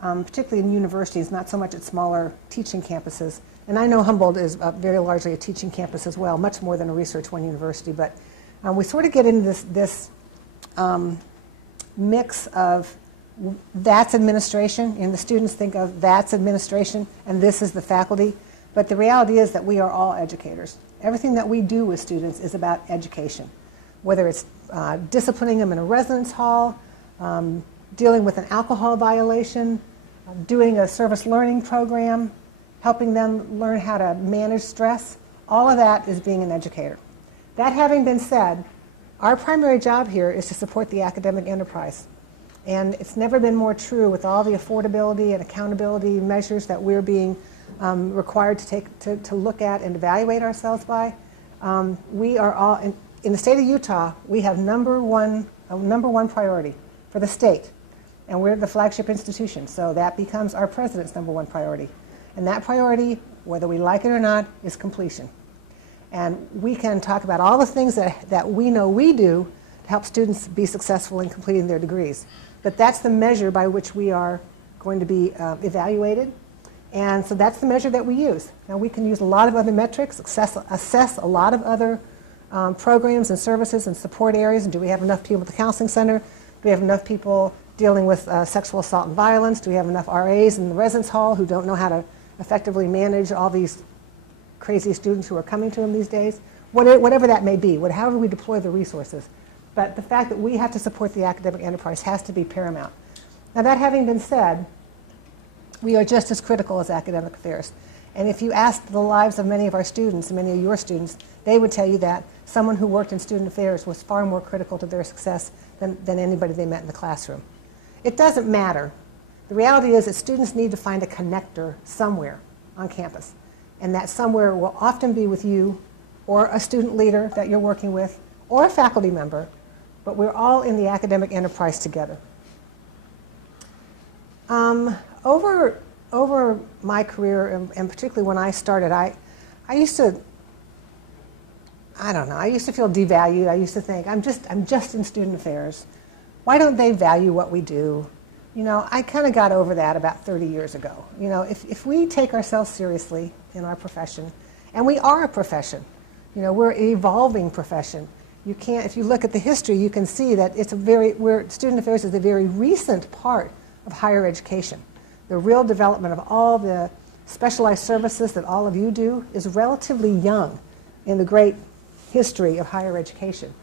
particularly in universities, not so much at smaller teaching campuses. And I know Humboldt is very largely a teaching campus as well, much more than a Research One university. But we sort of get into this mix of that's administration, and the students think of that's administration, and this is the faculty. But the reality is that we are all educators. Everything that we do with students is about education, whether it's disciplining them in a residence hall, dealing with an alcohol violation, doing a service learning program, helping them learn how to manage stress. All of that is being an educator. That having been said, our primary job here is to support the academic enterprise. And it's never been more true with all the affordability and accountability measures that we're being required to look at and evaluate ourselves by. We are all, in the state of Utah, we have number one priority for the state. And we're the flagship institution, so that becomes our president's number 1 priority. And that priority, whether we like it or not, is completion. And we can talk about all the things that we know we do to help students be successful in completing their degrees. But that's the measure by which we are going to be evaluated. And so that's the measure that we use. Now, we can use a lot of other metrics, assess a lot of other programs and services and support areas. And do we have enough people at the counseling center? Do we have enough people dealing with sexual assault and violence? Do we have enough RAs in the residence hall who don't know how to effectively manage all these crazy students who are coming to them these days? Whatever that may be, however we deploy the resources. But the fact that we have to support the academic enterprise has to be paramount. Now, that having been said, we are just as critical as academic affairs. And if you ask the lives of many of our students, many of your students, they would tell you that someone who worked in student affairs was far more critical to their success than anybody they met in the classroom. It doesn't matter. The reality is that students need to find a connector somewhere on campus. And that somewhere will often be with you or a student leader that you're working with or a faculty member, but we're all in the academic enterprise together. Over my career, and particularly when I started, I used to feel devalued. I used to think, I'm just in student affairs. Why don't they value what we do? You know, I kind of got over that about 30 years ago. You know, if we take ourselves seriously in our profession, and we are a profession, you know, we're an evolving profession. You can't, if you look at the history, you can see that student affairs is a very recent part of higher education. The real development of all the specialized services that all of you do is relatively young in the great history of higher education.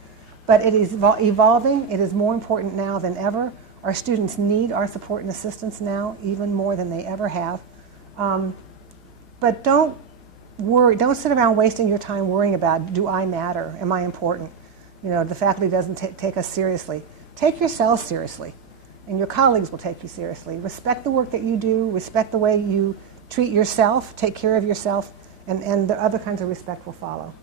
But it is evolving. It is more important now than ever. Our students need our support and assistance now, even more than they ever have. But don't worry. Don't sit around wasting your time worrying about, do I matter? Am I important? You know, the faculty doesn't take us seriously. Take yourselves seriously, and your colleagues will take you seriously. Respect the work that you do. Respect the way you treat yourself. Take care of yourself. and the other kinds of respect will follow.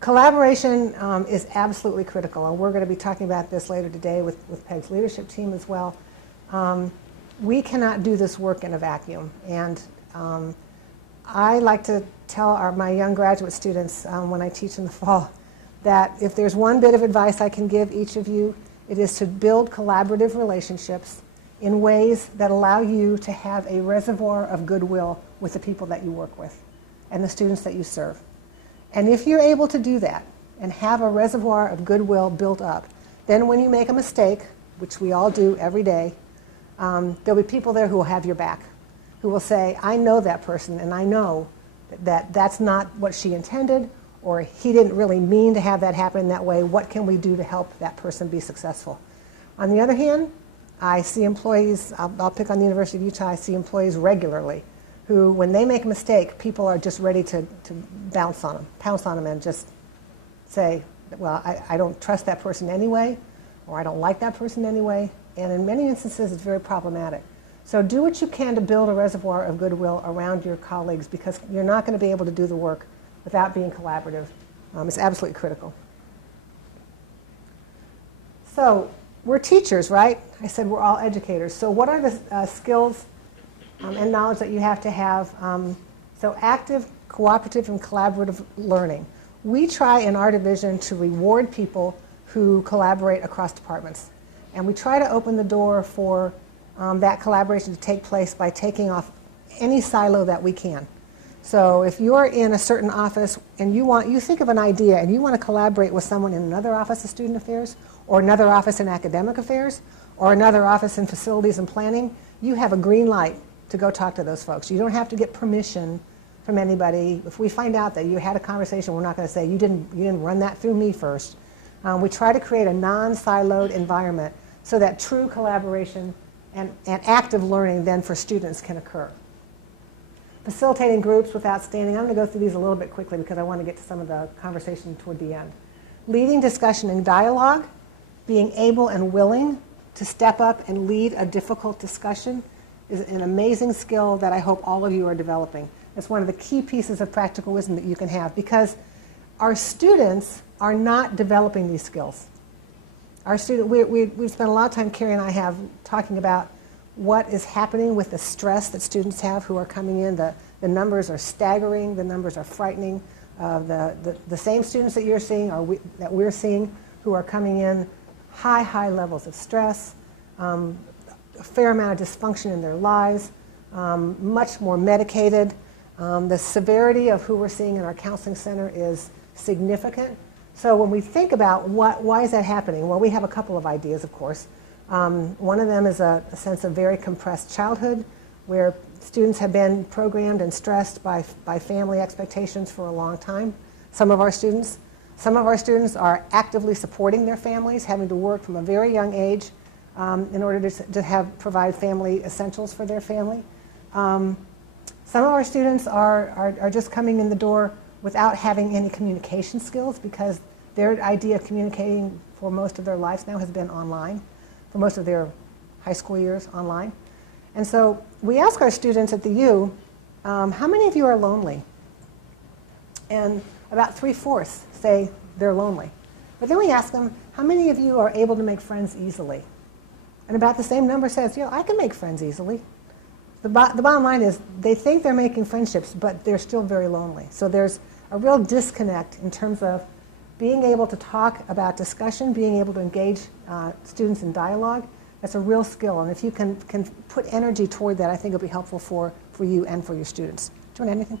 Collaboration is absolutely critical, and we're going to be talking about this later today with Peg's leadership team as well. We cannot do this work in a vacuum, and I like to tell my young graduate students when I teach in the fall that if there's one bit of advice I can give each of you, it is to build collaborative relationships in ways that allow you to have a reservoir of goodwill with the people that you work with and the students that you serve. And if you're able to do that and have a reservoir of goodwill built up, then when you make a mistake, which we all do every day, there'll be people there who will have your back, who will say, I know that person, and I know that that's not what she intended, or he didn't really mean to have that happen in that way. What can we do to help that person be successful? On the other hand, I see employees, I'll pick on the University of Utah, I see employees regularly who, when they make a mistake, people are just ready to pounce on them and just say, well, I don't trust that person anyway, or I don't like that person anyway, and in many instances it's very problematic. So do what you can to build a reservoir of goodwill around your colleagues, because you're not going to be able to do the work without being collaborative. It's absolutely critical. So we're teachers, right? I said we're all educators. So what are the skills and knowledge that you have to have? So active, cooperative, and collaborative learning. We try in our division to reward people who collaborate across departments. And we try to open the door for that collaboration to take place by taking off any silo that we can. So if you're in a certain office and you think of an idea and you want to collaborate with someone in another office of student affairs, or another office in academic affairs, or another office in facilities and planning, you have a green light to go talk to those folks. You don't have to get permission from anybody. If we find out that you had a conversation, we're not going to say, you didn't run that through me first. We try to create a non-siloed environment so that true collaboration and active learning then for students can occur. Facilitating groups with outstanding. I'm going to go through these a little bit quickly because I want to get to some of the conversation toward the end. Leading discussion and dialogue, being able and willing to step up and lead a difficult discussion is an amazing skill that I hope all of you are developing. It's one of the key pieces of practical wisdom that you can have, because our students are not developing these skills. We've spent a lot of time, Kari and I have, talking about what is happening with the stress that students have who are coming in. The numbers are staggering. The numbers are frightening. The same students that you're seeing, that we're seeing, who are coming in high levels of stress, a fair amount of dysfunction in their lives, much more medicated. The severity of who we're seeing in our counseling center is significant. So when we think about why is that happening, well, we have a couple of ideas, of course. One of them is a sense of very compressed childhood, where students have been programmed and stressed by family expectations for a long time. Some of our students are actively supporting their families, having to work from a very young age in order to provide family essentials for their family. Some of our students are just coming in the door without having any communication skills, because their idea of communicating for most of their lives now has been online, for most of their high school years online. And so we ask our students at the U, how many of you are lonely? And about 3/4 say they're lonely. But then we ask them, how many of you are able to make friends easily? And about the same number says, I can make friends easily. The bottom line is they think they're making friendships, but they're still very lonely. So there's a real disconnect in terms of being able to talk about discussion, being able to engage students in dialogue. That's a real skill. And if you can put energy toward that, I think it'll be helpful for you and for your students. Do you want anything?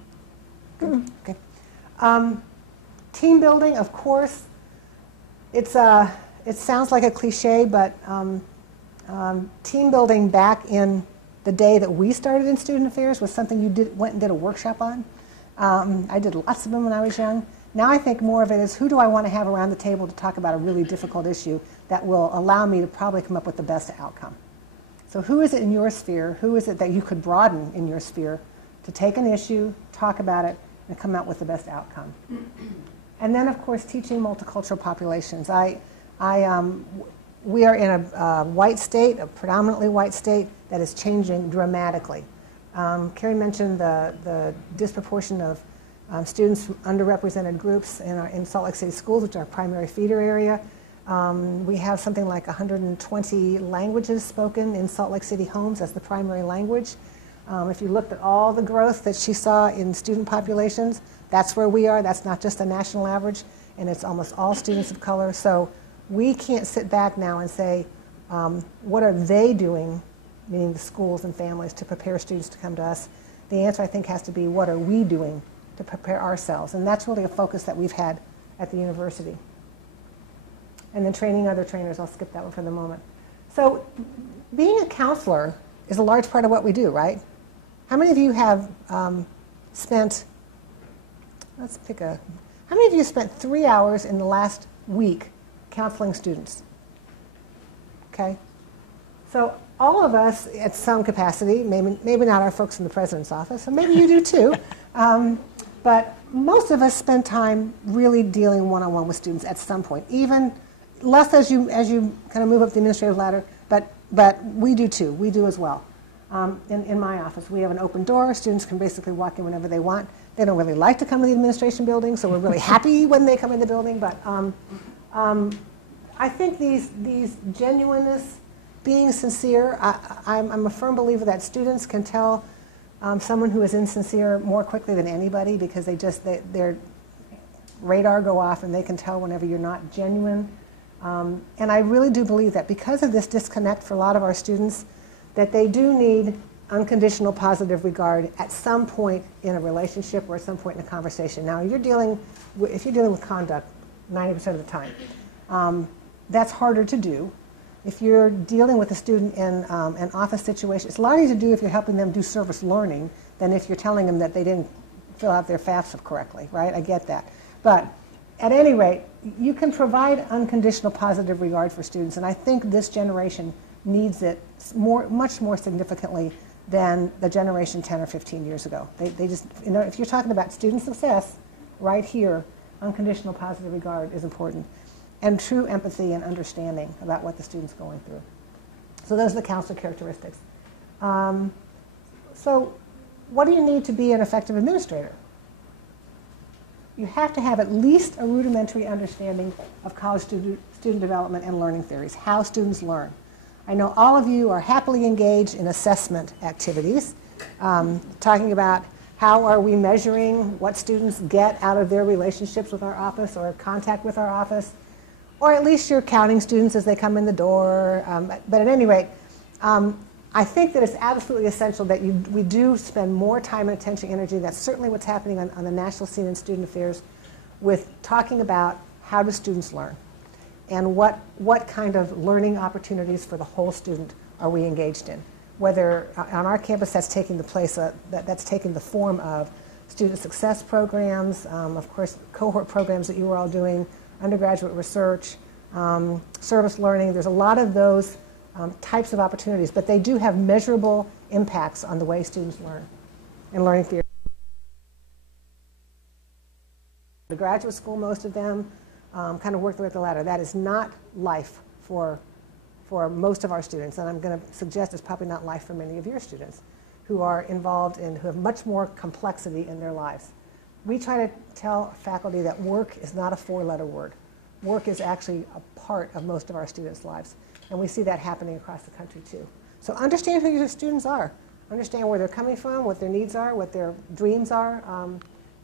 Good. Okay. Team building, of course. It sounds like a cliche, but team building back in the day that we started in student affairs was something you went and did a workshop on. I did lots of them when I was young. Now I think more of it is, who do I want to have around the table to talk about a really difficult issue that will allow me to probably come up with the best outcome? So who is it in your sphere? Who is it that you could broaden in your sphere to take an issue, talk about it, and come out with the best outcome? And then, of course, teaching multicultural populations. We are in a white state, a predominantly white state, that is changing dramatically. Kari mentioned the disproportion of students from underrepresented groups in Salt Lake City schools, which are our primary feeder area. We have something like 120 languages spoken in Salt Lake City homes as the primary language. If you looked at all the growth that she saw in student populations, that's where we are. That's not just a national average, and it's almost all students of color. So we can't sit back now and say, what are they doing, meaning the schools and families, to prepare students to come to us? The answer, I think, has to be, what are we doing to prepare ourselves? And that's really a focus that we've had at the university. And then training other trainers. I'll skip that one for the moment. So being a counselor is a large part of what we do, right? How many of you have spent, how many of you spent 3 hours in the last week counseling students? Okay? So all of us at some capacity, maybe not our folks in the president's office, and maybe you do too, but most of us spend time really dealing one-on-one with students at some point, even less as you kind of move up the administrative ladder, but we do too. We do as well. In my office, we have an open door. Students can basically walk in whenever they want. They don't really like to come to the administration building, so we're really happy when they come in the building. But I think these genuineness, being sincere, I'm a firm believer that students can tell someone who is insincere more quickly than anybody, because their radar go off and they can tell whenever you're not genuine. And I really do believe that because of this disconnect for a lot of our students, that they do need unconditional positive regard at some point in a relationship or at some point in a conversation. Now, if you're dealing with conduct 90% of the time, that's harder to do. If you're dealing with a student in an office situation, it's a lot easier to do if you're helping them do service learning than if you're telling them that they didn't fill out their FAFSA correctly, right? I get that. But at any rate, you can provide unconditional positive regard for students, and I think this generation needs it much more significantly than the generation 10 or 15 years ago. They just, if you're talking about student success, right here, unconditional positive regard is important, and true empathy and understanding about what the student's going through. So those are the counselor characteristics. So what do you need to be an effective administrator? You have to have at least a rudimentary understanding of college student development and learning theories, how students learn. I know all of you are happily engaged in assessment activities, talking about how are we measuring what students get out of their relationships with our office or contact with our office, or at least you're counting students as they come in the door. But at any rate, I think that it's absolutely essential that we do spend more time and attention and energy. That's certainly what's happening on the national scene in student affairs, with talking about how do students learn and what kind of learning opportunities for the whole student are we engaged in. Whether on our campus that's taking the place that's taking the form of student success programs, of course cohort programs that you were all doing, undergraduate research, service learning. There's a lot of those types of opportunities, but they do have measurable impacts on the way students learn in learning theory. The graduate school, most of them kind of work their way up the ladder. That is not life for most of our students, and I'm going to suggest it's probably not life for many of your students who are involved in, who have much more complexity in their lives. We try to tell faculty that work is not a four-letter word. Work is actually a part of most of our students' lives, and we see that happening across the country too. So understand who your students are. Understand where they're coming from, what their needs are, what their dreams are,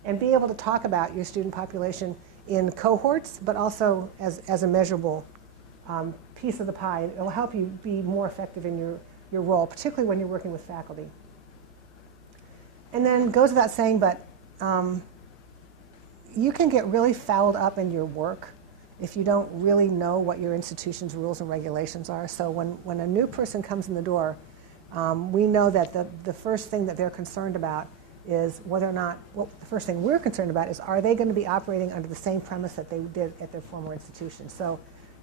and be able to talk about your student population in cohorts, but also as a measurable piece of the pie. It will help you be more effective in your role, particularly when you're working with faculty. And then goes without saying, but you can get really fouled up in your work if you don't really know what your institution's rules and regulations are. So when a new person comes in the door, we know that the first thing that they're concerned about is whether or not, well, the first thing we're concerned about is, are they going to be operating under the same premise that they did at their former institution? So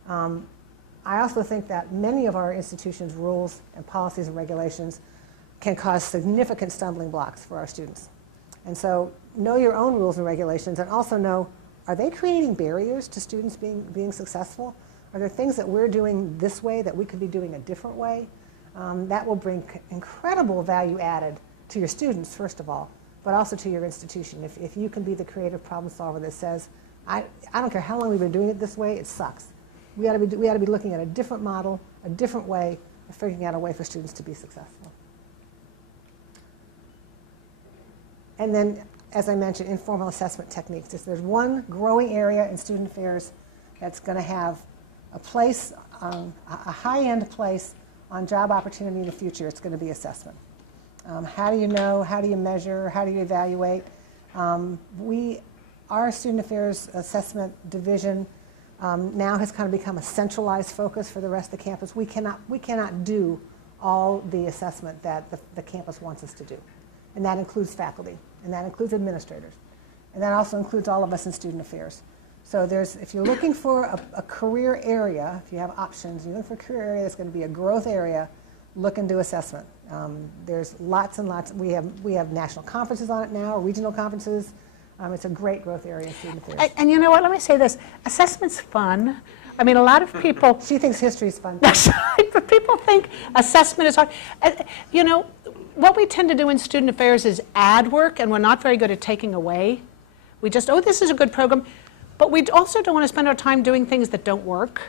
I also think that many of our institutions' rules and policies and regulations can cause significant stumbling blocks for our students. And so know your own rules and regulations, and also know, are they creating barriers to students being successful? Are there things that we're doing this way that we could be doing a different way? That will bring incredible value added to your students, first of all, but also to your institution. If you can be the creative problem solver that says, I don't care how long we've been doing it this way, it sucks. We ought to be looking at a different model, a different way of figuring out a way for students to be successful. And then, as I mentioned, informal assessment techniques. If there's one growing area in student affairs that's going to have a place, a high-end place on job opportunity in the future, it's going to be assessment. How do you know? How do you measure? How do you evaluate? Our student affairs assessment division now has kind of become a centralized focus for the rest of the campus. We cannot do all the assessment that the campus wants us to do. And that includes faculty, and that includes administrators. And that also includes all of us in student affairs. So if you're looking for a career area, if you have options, you're looking for a career area that's going to be a growth area, look into assessment. There's lots and lots. We have national conferences on it now, regional conferences. It's a great growth area in student affairs. And you know what, let me say this, assessment's fun. I mean, a lot of people... She thinks history is fun. That's right, but people think assessment is hard. You know, what we tend to do in student affairs is add work, and we're not very good at taking away. We just, oh, this is a good program. But we also don't want to spend our time doing things that don't work.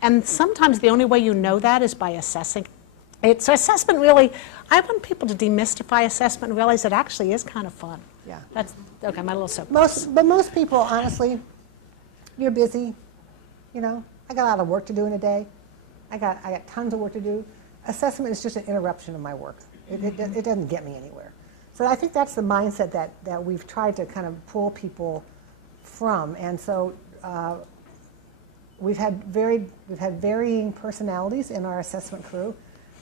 And sometimes the only way you know that is by assessing. So assessment really, I want people to demystify assessment and realize it actually is kind of fun. Yeah. That's, okay, my little soapbox. But most people, honestly, you're busy. You know, I got a lot of work to do in a day. I got tons of work to do. Assessment is just an interruption of my work. It doesn't get me anywhere. So I think that's the mindset that we've tried to kind of pull people from. And so we've had varying personalities in our assessment crew.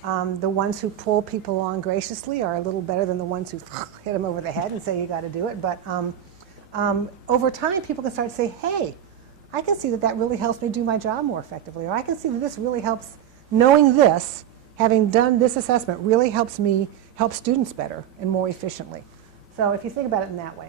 The ones who pull people along graciously are a little better than the ones who hit them over the head and say, you got to do it. But over time, people can start to say, hey, I can see that really helps me do my job more effectively. Or I can see that this really helps, knowing this, having done this assessment, really helps me help students better and more efficiently. So if you think about it in that way.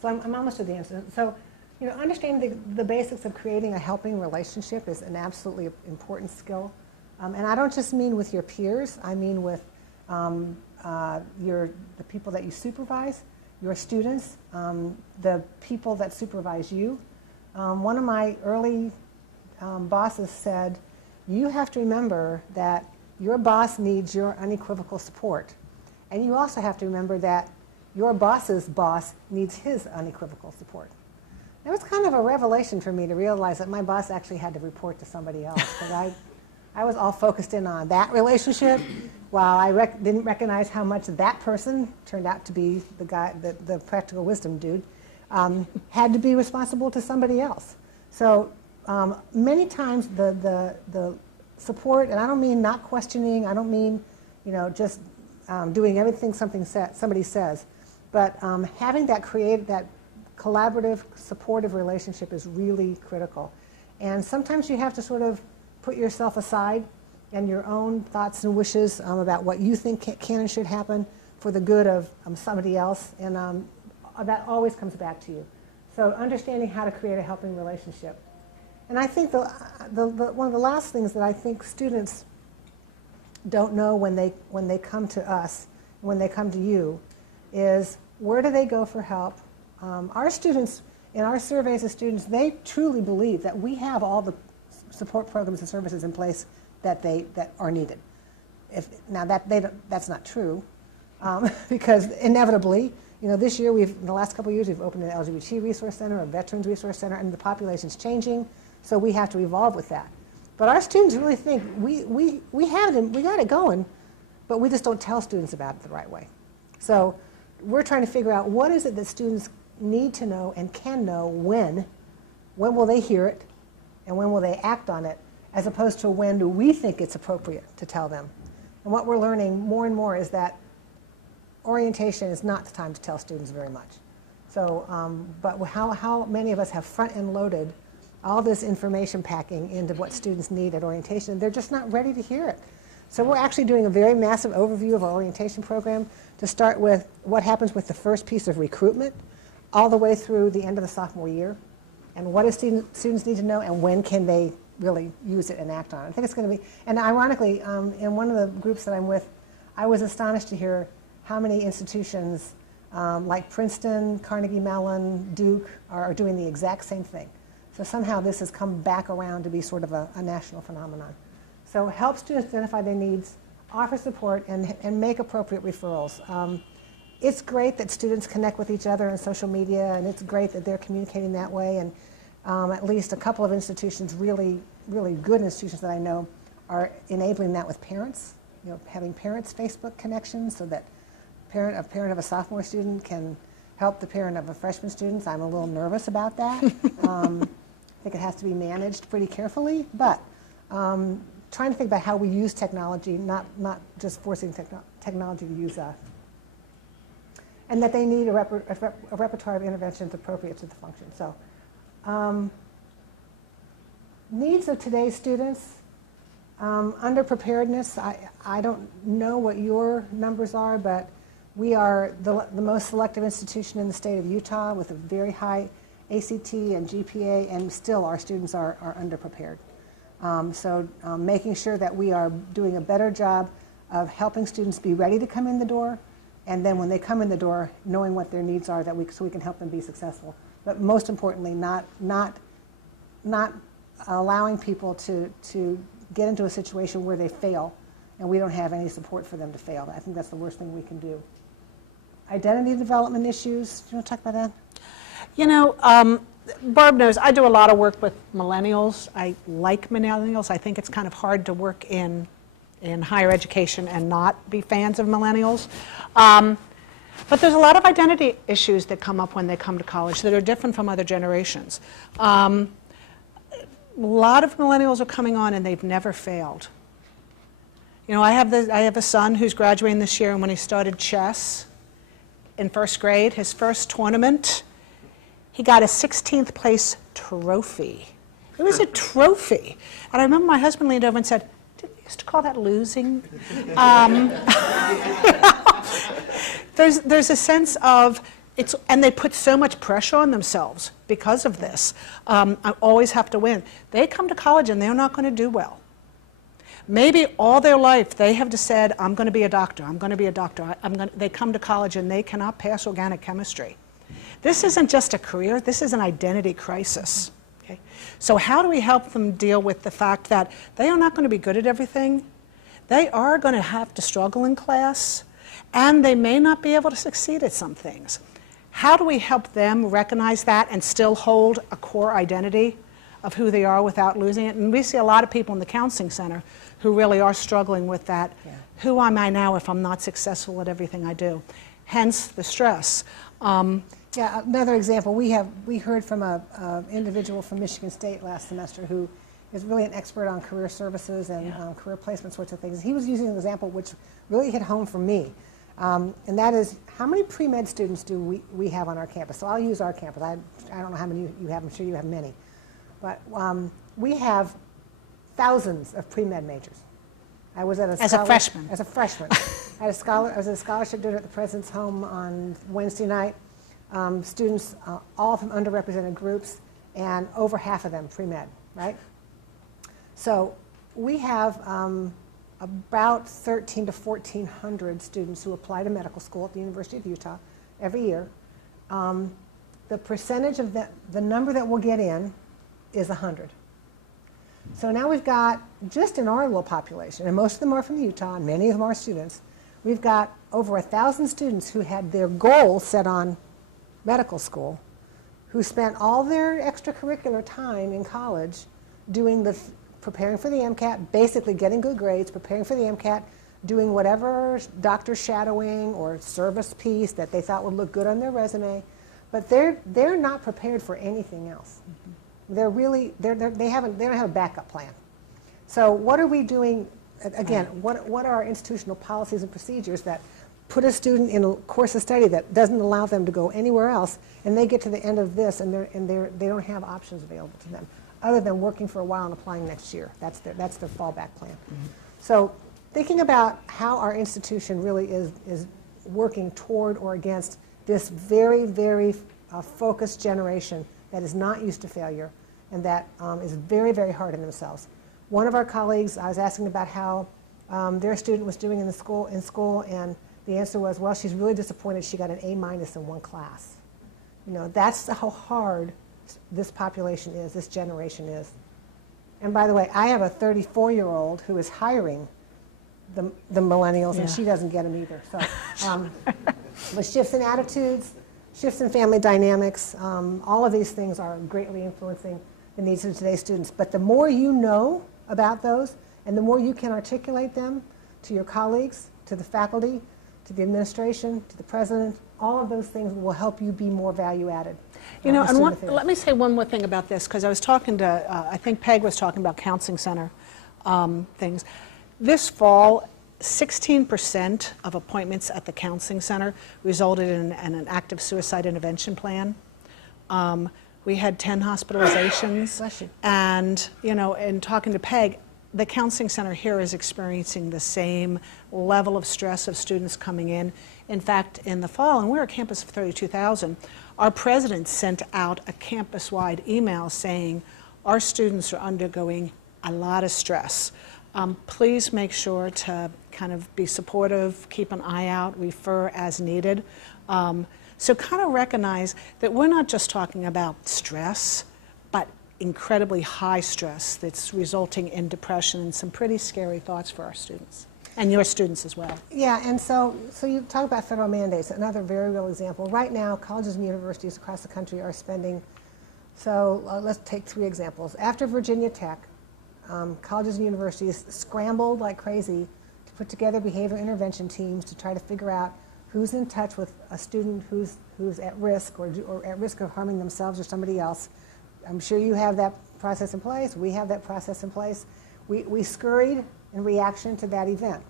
So I'm almost to the answer. So, you know, understanding the basics of creating a helping relationship is an absolutely important skill. And I don't just mean with your peers. I mean with the people that you supervise, your students, the people that supervise you. One of my early bosses said, you have to remember that your boss needs your unequivocal support. And you also have to remember that your boss's boss needs his unequivocal support. It was kind of a revelation for me to realize that my boss actually had to report to somebody else. Because I was all focused in on that relationship, while I didn't recognize how much that person turned out to be the guy, the practical wisdom dude, had to be responsible to somebody else. So many times the support, and I don't mean not questioning, I don't mean, you know, just doing everything somebody says, but having that collaborative, supportive relationship is really critical. And sometimes you have to sort of put yourself aside and your own thoughts and wishes about what you think can and should happen for the good of somebody else, and that always comes back to you. So understanding how to create a helping relationship. And I think one of the last things that I think students don't know when they come to us, when they come to you, is where do they go for help? Our students, in our surveys of students, they truly believe that we have all the support programs and services in place that are needed. That's not true, because inevitably, you know, this year in the last couple of years, we've opened an LGBT resource center, a veterans resource center, and the population's changing, so we have to evolve with that. But our students really think we have it, we got it going, but we just don't tell students about it the right way. So we're trying to figure out what is it that students need to know and can know when will they hear it, and when will they act on it, as opposed to when do we think it's appropriate to tell them. And what we're learning more and more is that orientation is not the time to tell students very much. So, but how many of us have front-end loaded all this information packing into what students need at orientation? They're just not ready to hear it. So we're actually doing a very massive overview of our orientation program to start with what happens with the first piece of recruitment all the way through the end of the sophomore year, and what do students need to know, and when can they really use it and act on it. I think it's going to be, and ironically, in one of the groups that I'm with, I was astonished to hear how many institutions like Princeton, Carnegie Mellon, Duke are doing the exact same thing. So somehow this has come back around to be sort of a national phenomenon. So help students identify their needs, offer support, and make appropriate referrals. It's great that students connect with each other on social media, and it's great that they're communicating that way. And at least a couple of institutions, really good institutions that I know, are enabling that with parents. Having parents' Facebook connections so that a parent of a sophomore student can help the parent of a freshman student. I'm a little nervous about that. I think it has to be managed pretty carefully, but trying to think about how we use technology, not just forcing technology to use us. And that they need a repertoire of interventions appropriate to the function. So, needs of today's students, underpreparedness. I don't know what your numbers are, but we are the most selective institution in the state of Utah with a very high ACT and GPA, and still our students are underprepared. So making sure that we are doing a better job of helping students be ready to come in the door, and then when they come in the door, knowing what their needs are so we can help them be successful. But most importantly, not allowing people to get into a situation where they fail and we don't have any support for them to fail. I think that's the worst thing we can do. Identity development issues, do you want to talk about that? You know, Barb knows I do a lot of work with millennials. I like millennials. I think it's kind of hard to work in higher education and not be fans of millennials. But there's a lot of identity issues that come up when they come to college that are different from other generations. A lot of millennials are coming on and they've never failed. You know, I have a son who's graduating this year, and when he started chess in first grade, his first tournament, he got a 16th place trophy. It was a trophy. And I remember my husband leaned over and said, "Didn't you used to call that losing?" There's a sense of, and they put so much pressure on themselves because of this. I always have to win. They come to college and they're not going to do well. Maybe all their life they have just said, "I'm going to be a doctor, I'm going to be a doctor." They come to college and they cannot pass organic chemistry. This isn't just a career, this is an identity crisis. Okay? So how do we help them deal with the fact that they are not going to be good at everything, they are going to have to struggle in class, and they may not be able to succeed at some things? How do we help them recognize that and still hold a core identity of who they are without losing it? And we see a lot of people in the counseling center who really are struggling with that. Yeah. Who am I now if I'm not successful at everything I do? Hence the stress. Yeah, another example, we heard from an individual from Michigan State last semester who is really an expert on career services and career placement sorts of things. He was using an example which really hit home for me, and that is, how many pre-med students do we have on our campus? So I'll use our campus. I don't know how many you have, I'm sure you have many. But we have thousands of pre-med majors. I was at a freshman. As a freshman. I was at a scholarship dinner at the President's Home on Wednesday night. Students, all from underrepresented groups, and over half of them pre-med, right? So we have about 1,300 to 1,400 students who apply to medical school at the University of Utah every year. The percentage of the number that we'll get in is 100. So now we've got, just in our little population, and most of them are from Utah, and many of them are students, we've got over 1,000 students who had their goals set on medical school, who spent all their extracurricular time in college doing preparing for the MCAT, basically getting good grades, preparing for the MCAT, doing whatever doctor shadowing or service piece that they thought would look good on their resume, but they're not prepared for anything else. Mm-hmm. They don't have a backup plan. So what are we doing? Again, what are our institutional policies and procedures that put a student in a course of study that doesn't allow them to go anywhere else, and they get to the end of this and they don't have options available to them other than working for a while and applying next year. That's their fallback plan. Mm-hmm. So thinking about how our institution really is working toward or against this very, very focused generation that is not used to failure and that is very, very hard on themselves. One of our colleagues, I was asking about how their student was doing in school, and the answer was, well, she's really disappointed she got an A- in one class. You know, that's how hard this population is, this generation is. And by the way, I have a 34-year-old who is hiring the millennials, and she doesn't get them either. So, but shifts in attitudes, shifts in family dynamics, all of these things are greatly influencing the needs of today's students. But the more you know about those, and the more you can articulate them to your colleagues, to the faculty, to the administration, to the president, all of those things will help you be more value added. You know, and let me say one more thing about this, because I was talking to, I think Peg was talking about counseling center things. This fall, 16% of appointments at the counseling center resulted in an active suicide intervention plan. We had 10 hospitalizations. Bless you. And, you know, in talking to Peg, the counseling center here is experiencing the same level of stress of students coming in. In fact, in the fall, and we're a campus of 32,000, our president sent out a campus-wide email saying our students are undergoing a lot of stress. Please make sure to kind of be supportive, keep an eye out, refer as needed. So kind of recognize that we're not just talking about stress, but incredibly high stress that's resulting in depression and some pretty scary thoughts for our students, and your students as well. Yeah, and so you talk about federal mandates, another very real example. Right now, colleges and universities across the country are spending, let's take 3 examples. After Virginia Tech, colleges and universities scrambled like crazy to put together behavior intervention teams to try to figure out who's in touch with a student who's at risk or at risk of harming themselves or somebody else. I'm sure you have that process in place. We have that process in place. We scurried in reaction to that event.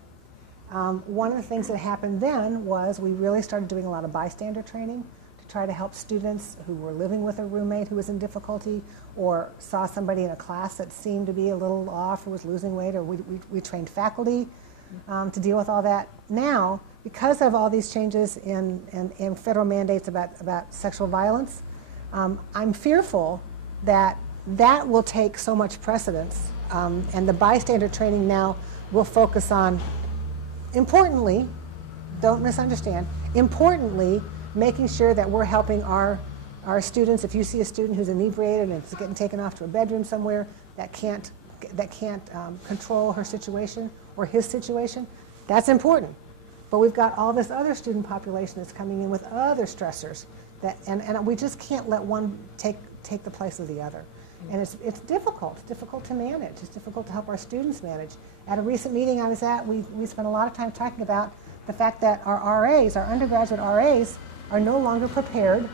One of the things that happened then was we really started doing a lot of bystander training to try to help students who were living with a roommate who was in difficulty or saw somebody in a class that seemed to be a little off or was losing weight, or we trained faculty to deal with all that. Now, because of all these changes in federal mandates about sexual violence, I'm fearful that will take so much precedence, and the bystander training now will focus on, importantly, don't misunderstand, importantly, making sure that we're helping our students. If you see a student who's inebriated and is getting taken off to a bedroom somewhere that can't control her situation or his situation, that's important. But we've got all this other student population that's coming in with other stressors, and we just can't let one take the place of the other. And it's difficult to manage. It's difficult to help our students manage. At a recent meeting I was at, we spent a lot of time talking about the fact that our RAs, our undergraduate RAs, are no longer prepared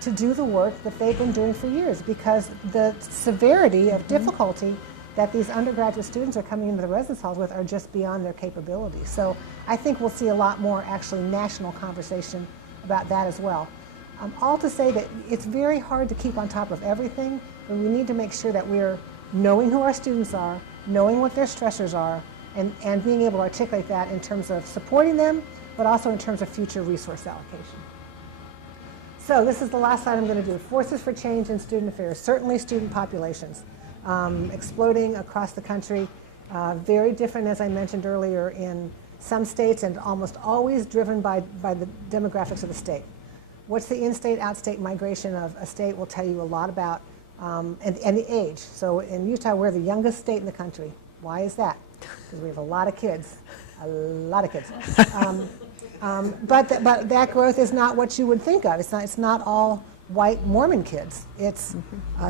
to do the work that they've been doing for years because the severity of difficulty that these undergraduate students are coming into the residence halls with are just beyond their capabilities. So I think we'll see a lot more actually national conversation about that as well. All to say that it's very hard to keep on top of everything, but we need to make sure that we're knowing who our students are, knowing what their stressors are, and being able to articulate that in terms of supporting them, but also in terms of future resource allocation. So this is the last slide I'm going to do. Forces for change in student affairs, certainly student populations. Exploding across the country, very different, as I mentioned earlier, in some states, and almost always driven by the demographics of the state. What's the in-state, out-state migration of a state will tell you a lot about, and the age. So in Utah, we're the youngest state in the country. Why is that? Because we have a lot of kids, but that growth is not what you would think of. It's not all white Mormon kids. It's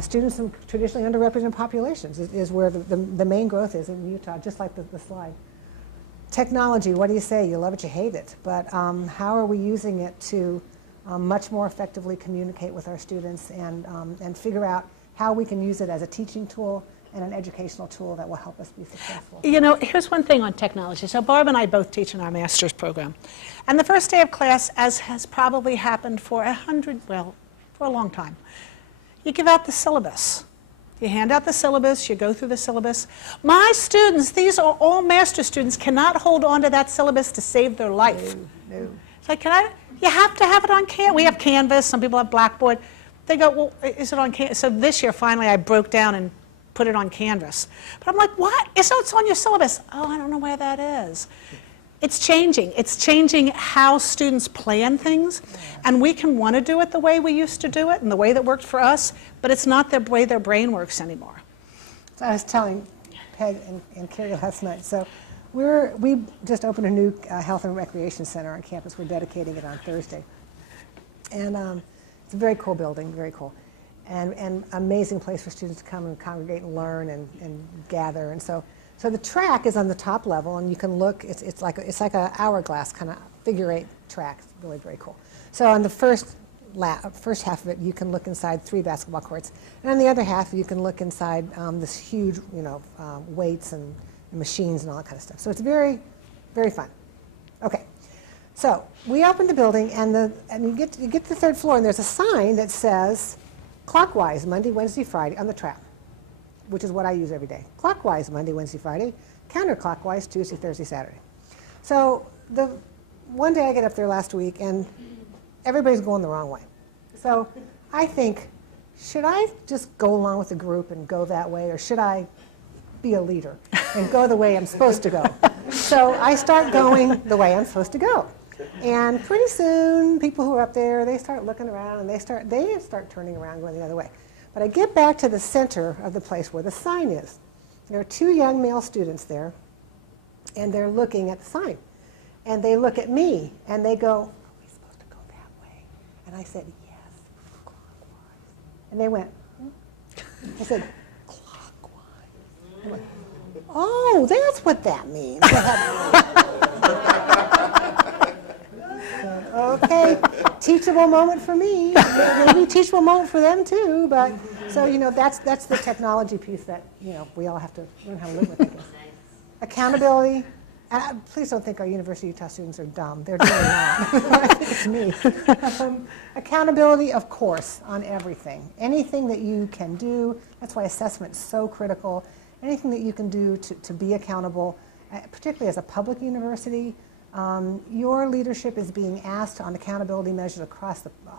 students from traditionally underrepresented populations is where the main growth is in Utah, just like the slide. Technology, what do you say? You love it, you hate it. But how are we using it to much more effectively communicate with our students and figure out how we can use it as a teaching tool and an educational tool that will help us be successful? You know, here's one thing on technology. So Barb and I both teach in our master's program. And the first day of class, as has probably happened for for a long time, you give out the syllabus. You hand out the syllabus, you go through the syllabus. My students, these are all master's students, cannot hold on to that syllabus to save their life. No. It's like, you have to have it on Canvas. We have Canvas, some people have Blackboard. They go, well, is it on Canvas? So this year, finally, I broke down and put it on Canvas. But I'm like, what? It's on your syllabus. Oh, I don't know where that is. It's changing. It's changing how students plan things, and we can want to do it the way we used to do it and the way that worked for us, but it's not the way their brain works anymore. So I was telling Peg and Kari last night, so we just opened a new health and recreation center on campus. We're dedicating it on Thursday. And it's a very cool building, very cool. And amazing place for students to come and congregate and learn and gather. And so the track is on the top level, and you can look. It's like an hourglass kind of figure-8 track. It's really very cool. So on the first half of it, you can look inside 3 basketball courts, and on the other half, you can look inside this huge, weights and machines and all that kind of stuff. So it's very, very fun. Okay. So we opened the building, and you get to the 3rd floor, and there's a sign that says clockwise Monday, Wednesday, Friday on the track, which is what I use every day. Clockwise Monday, Wednesday, Friday, counterclockwise Tuesday, Thursday, Saturday. So one day I get up there last week, and everybody's going the wrong way. So I think, should I just go along with the group and go that way, or should I be a leader and go the way I'm supposed to go? So I start going the way I'm supposed to go. And pretty soon, people who are up there, they start looking around, and they start turning around, going the other way. But I get back to the center of the place where the sign is. There are 2 young male students there, and they're looking at the sign. And they look at me, and they go, "Are we supposed to go that way?" And I said, "Yes, clockwise." And they went, "Hmm?" I said, "Clockwise." They went, "Oh, that's what that means." Okay, teachable moment for me. Maybe teachable moment for them too. But so that's the technology piece that we all have to learn how to live with. I guess. Accountability. Please don't think our University of Utah students are dumb. They're really not. I think it's me. Accountability, of course, on everything. Anything that you can do. That's why assessment is so critical. Anything that you can do to be accountable, particularly as a public university. Your leadership is being asked on accountability measures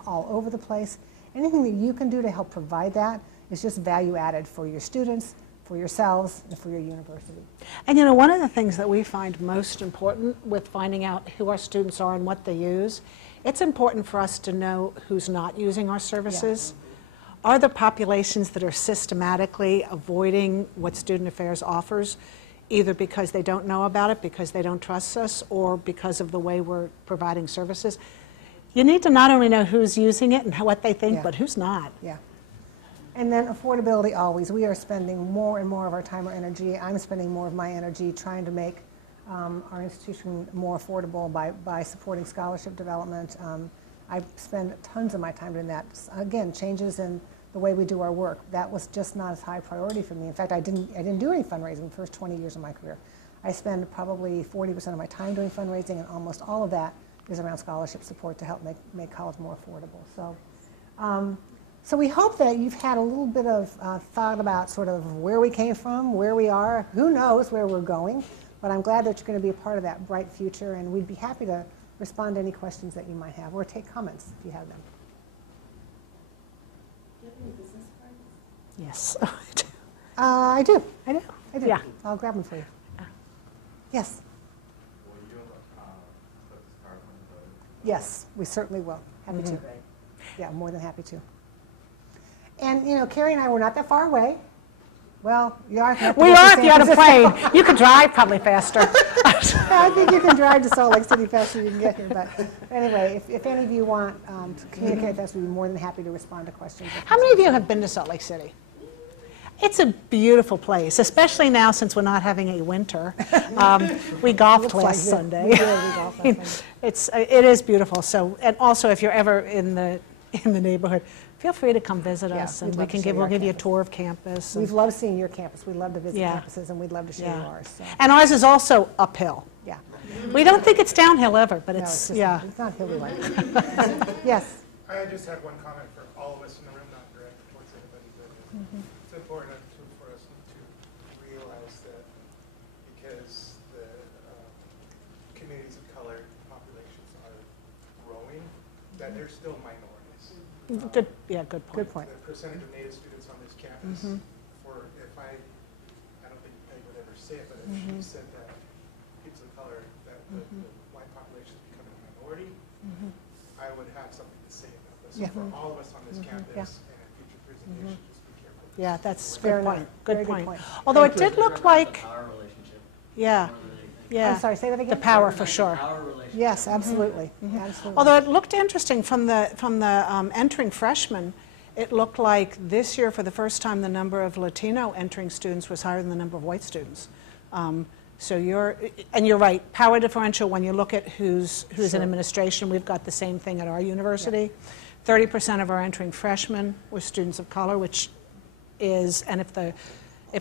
all over the place. Anything that you can do to help provide that is just value added for your students, for yourselves, and for your university. And one of the things that we find most important with finding out who our students are and what they use, it's important for us to know who's not using our services. Yeah. Are there populations that are systematically avoiding what Student Affairs offers, either because they don't know about it, because they don't trust us, or because of the way we're providing services? You need to not only know who's using it and what they think, but who's not. Yeah. And then affordability always. We are spending more and more of our time or energy. I'm spending more of my energy trying to make our institution more affordable by supporting scholarship development. I spend tons of my time doing that. Again, changes in the way we do our work. That was just not as high priority for me. In fact, I didn't do any fundraising the first 20 years of my career. I spend probably 40% of my time doing fundraising, and almost all of that is around scholarship support to help make college more affordable. So we hope that you've had a little bit of thought about sort of where we came from, where we are, who knows where we're going, but I'm glad that you're going to be a part of that bright future, and we'd be happy to respond to any questions that you might have, or take comments if you have them. Do you have any business cards? Yes. I do. Yeah. I'll grab them for you. Yes. Will you put the card on the Yes, we certainly will. Happy to. Yeah, more than happy to. And Kari and I were not that far away. Well, you are. We are if you're on a plane. You can drive probably faster. I think you can drive to Salt Lake City faster than you can get here. But anyway, if any of you want to communicate with us, we'd be more than happy to respond to questions. How many of you have been to Salt Lake City? It's a beautiful place, especially now since we're not having a winter. We golfed last Sunday. We golfed last Sunday. It is beautiful. So, and also if you're ever in the neighborhood, feel free to come visit us, and we'll give you a tour of campus. We've loved seeing your campus. We love to visit campuses, and we'd love to show you ours. So. And ours is also uphill. Yeah. We don't think it's downhill ever, but it's it's not hilly like that. Yes. I just had one comment for all of us in the room, not directed towards anybody, but it's important for us to realize that because the communities of color populations are growing, that they're still minorities. good. Yeah, good point. Good point. The percentage of Native students on this campus, 4% or if I don't think Peg would ever say it, but if she said that people of color, that the white population is becoming a minority, I would have something to say about this. So for all of us on this campus and future presentations, just be careful. Yeah, that's a Fair good point. enough. Good Very good point. point. Although Thank it did look like, Power relationship. yeah, yeah. I'm sorry, say that again? The power for sure. Power relationship. Yes, absolutely. Absolutely. Although it looked interesting from the entering freshmen, it looked like this year for the first time the number of Latino entering students was higher than the number of white students. So you're right, power differential when you look at who's in administration, we've got the same thing at our university. 30% of our entering freshmen were students of color, which is, and if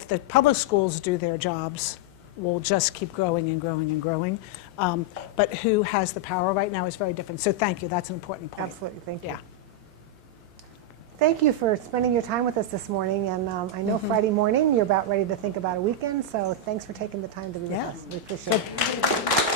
the public schools do their jobs, we'll just keep growing and growing and growing. But who has the power right now is very different. So thank you, that's an important point. Absolutely, thank you. Yeah. Thank you for spending your time with us this morning, and I know Friday morning you're about ready to think about a weekend, so thanks for taking the time to be with us. We appreciate it.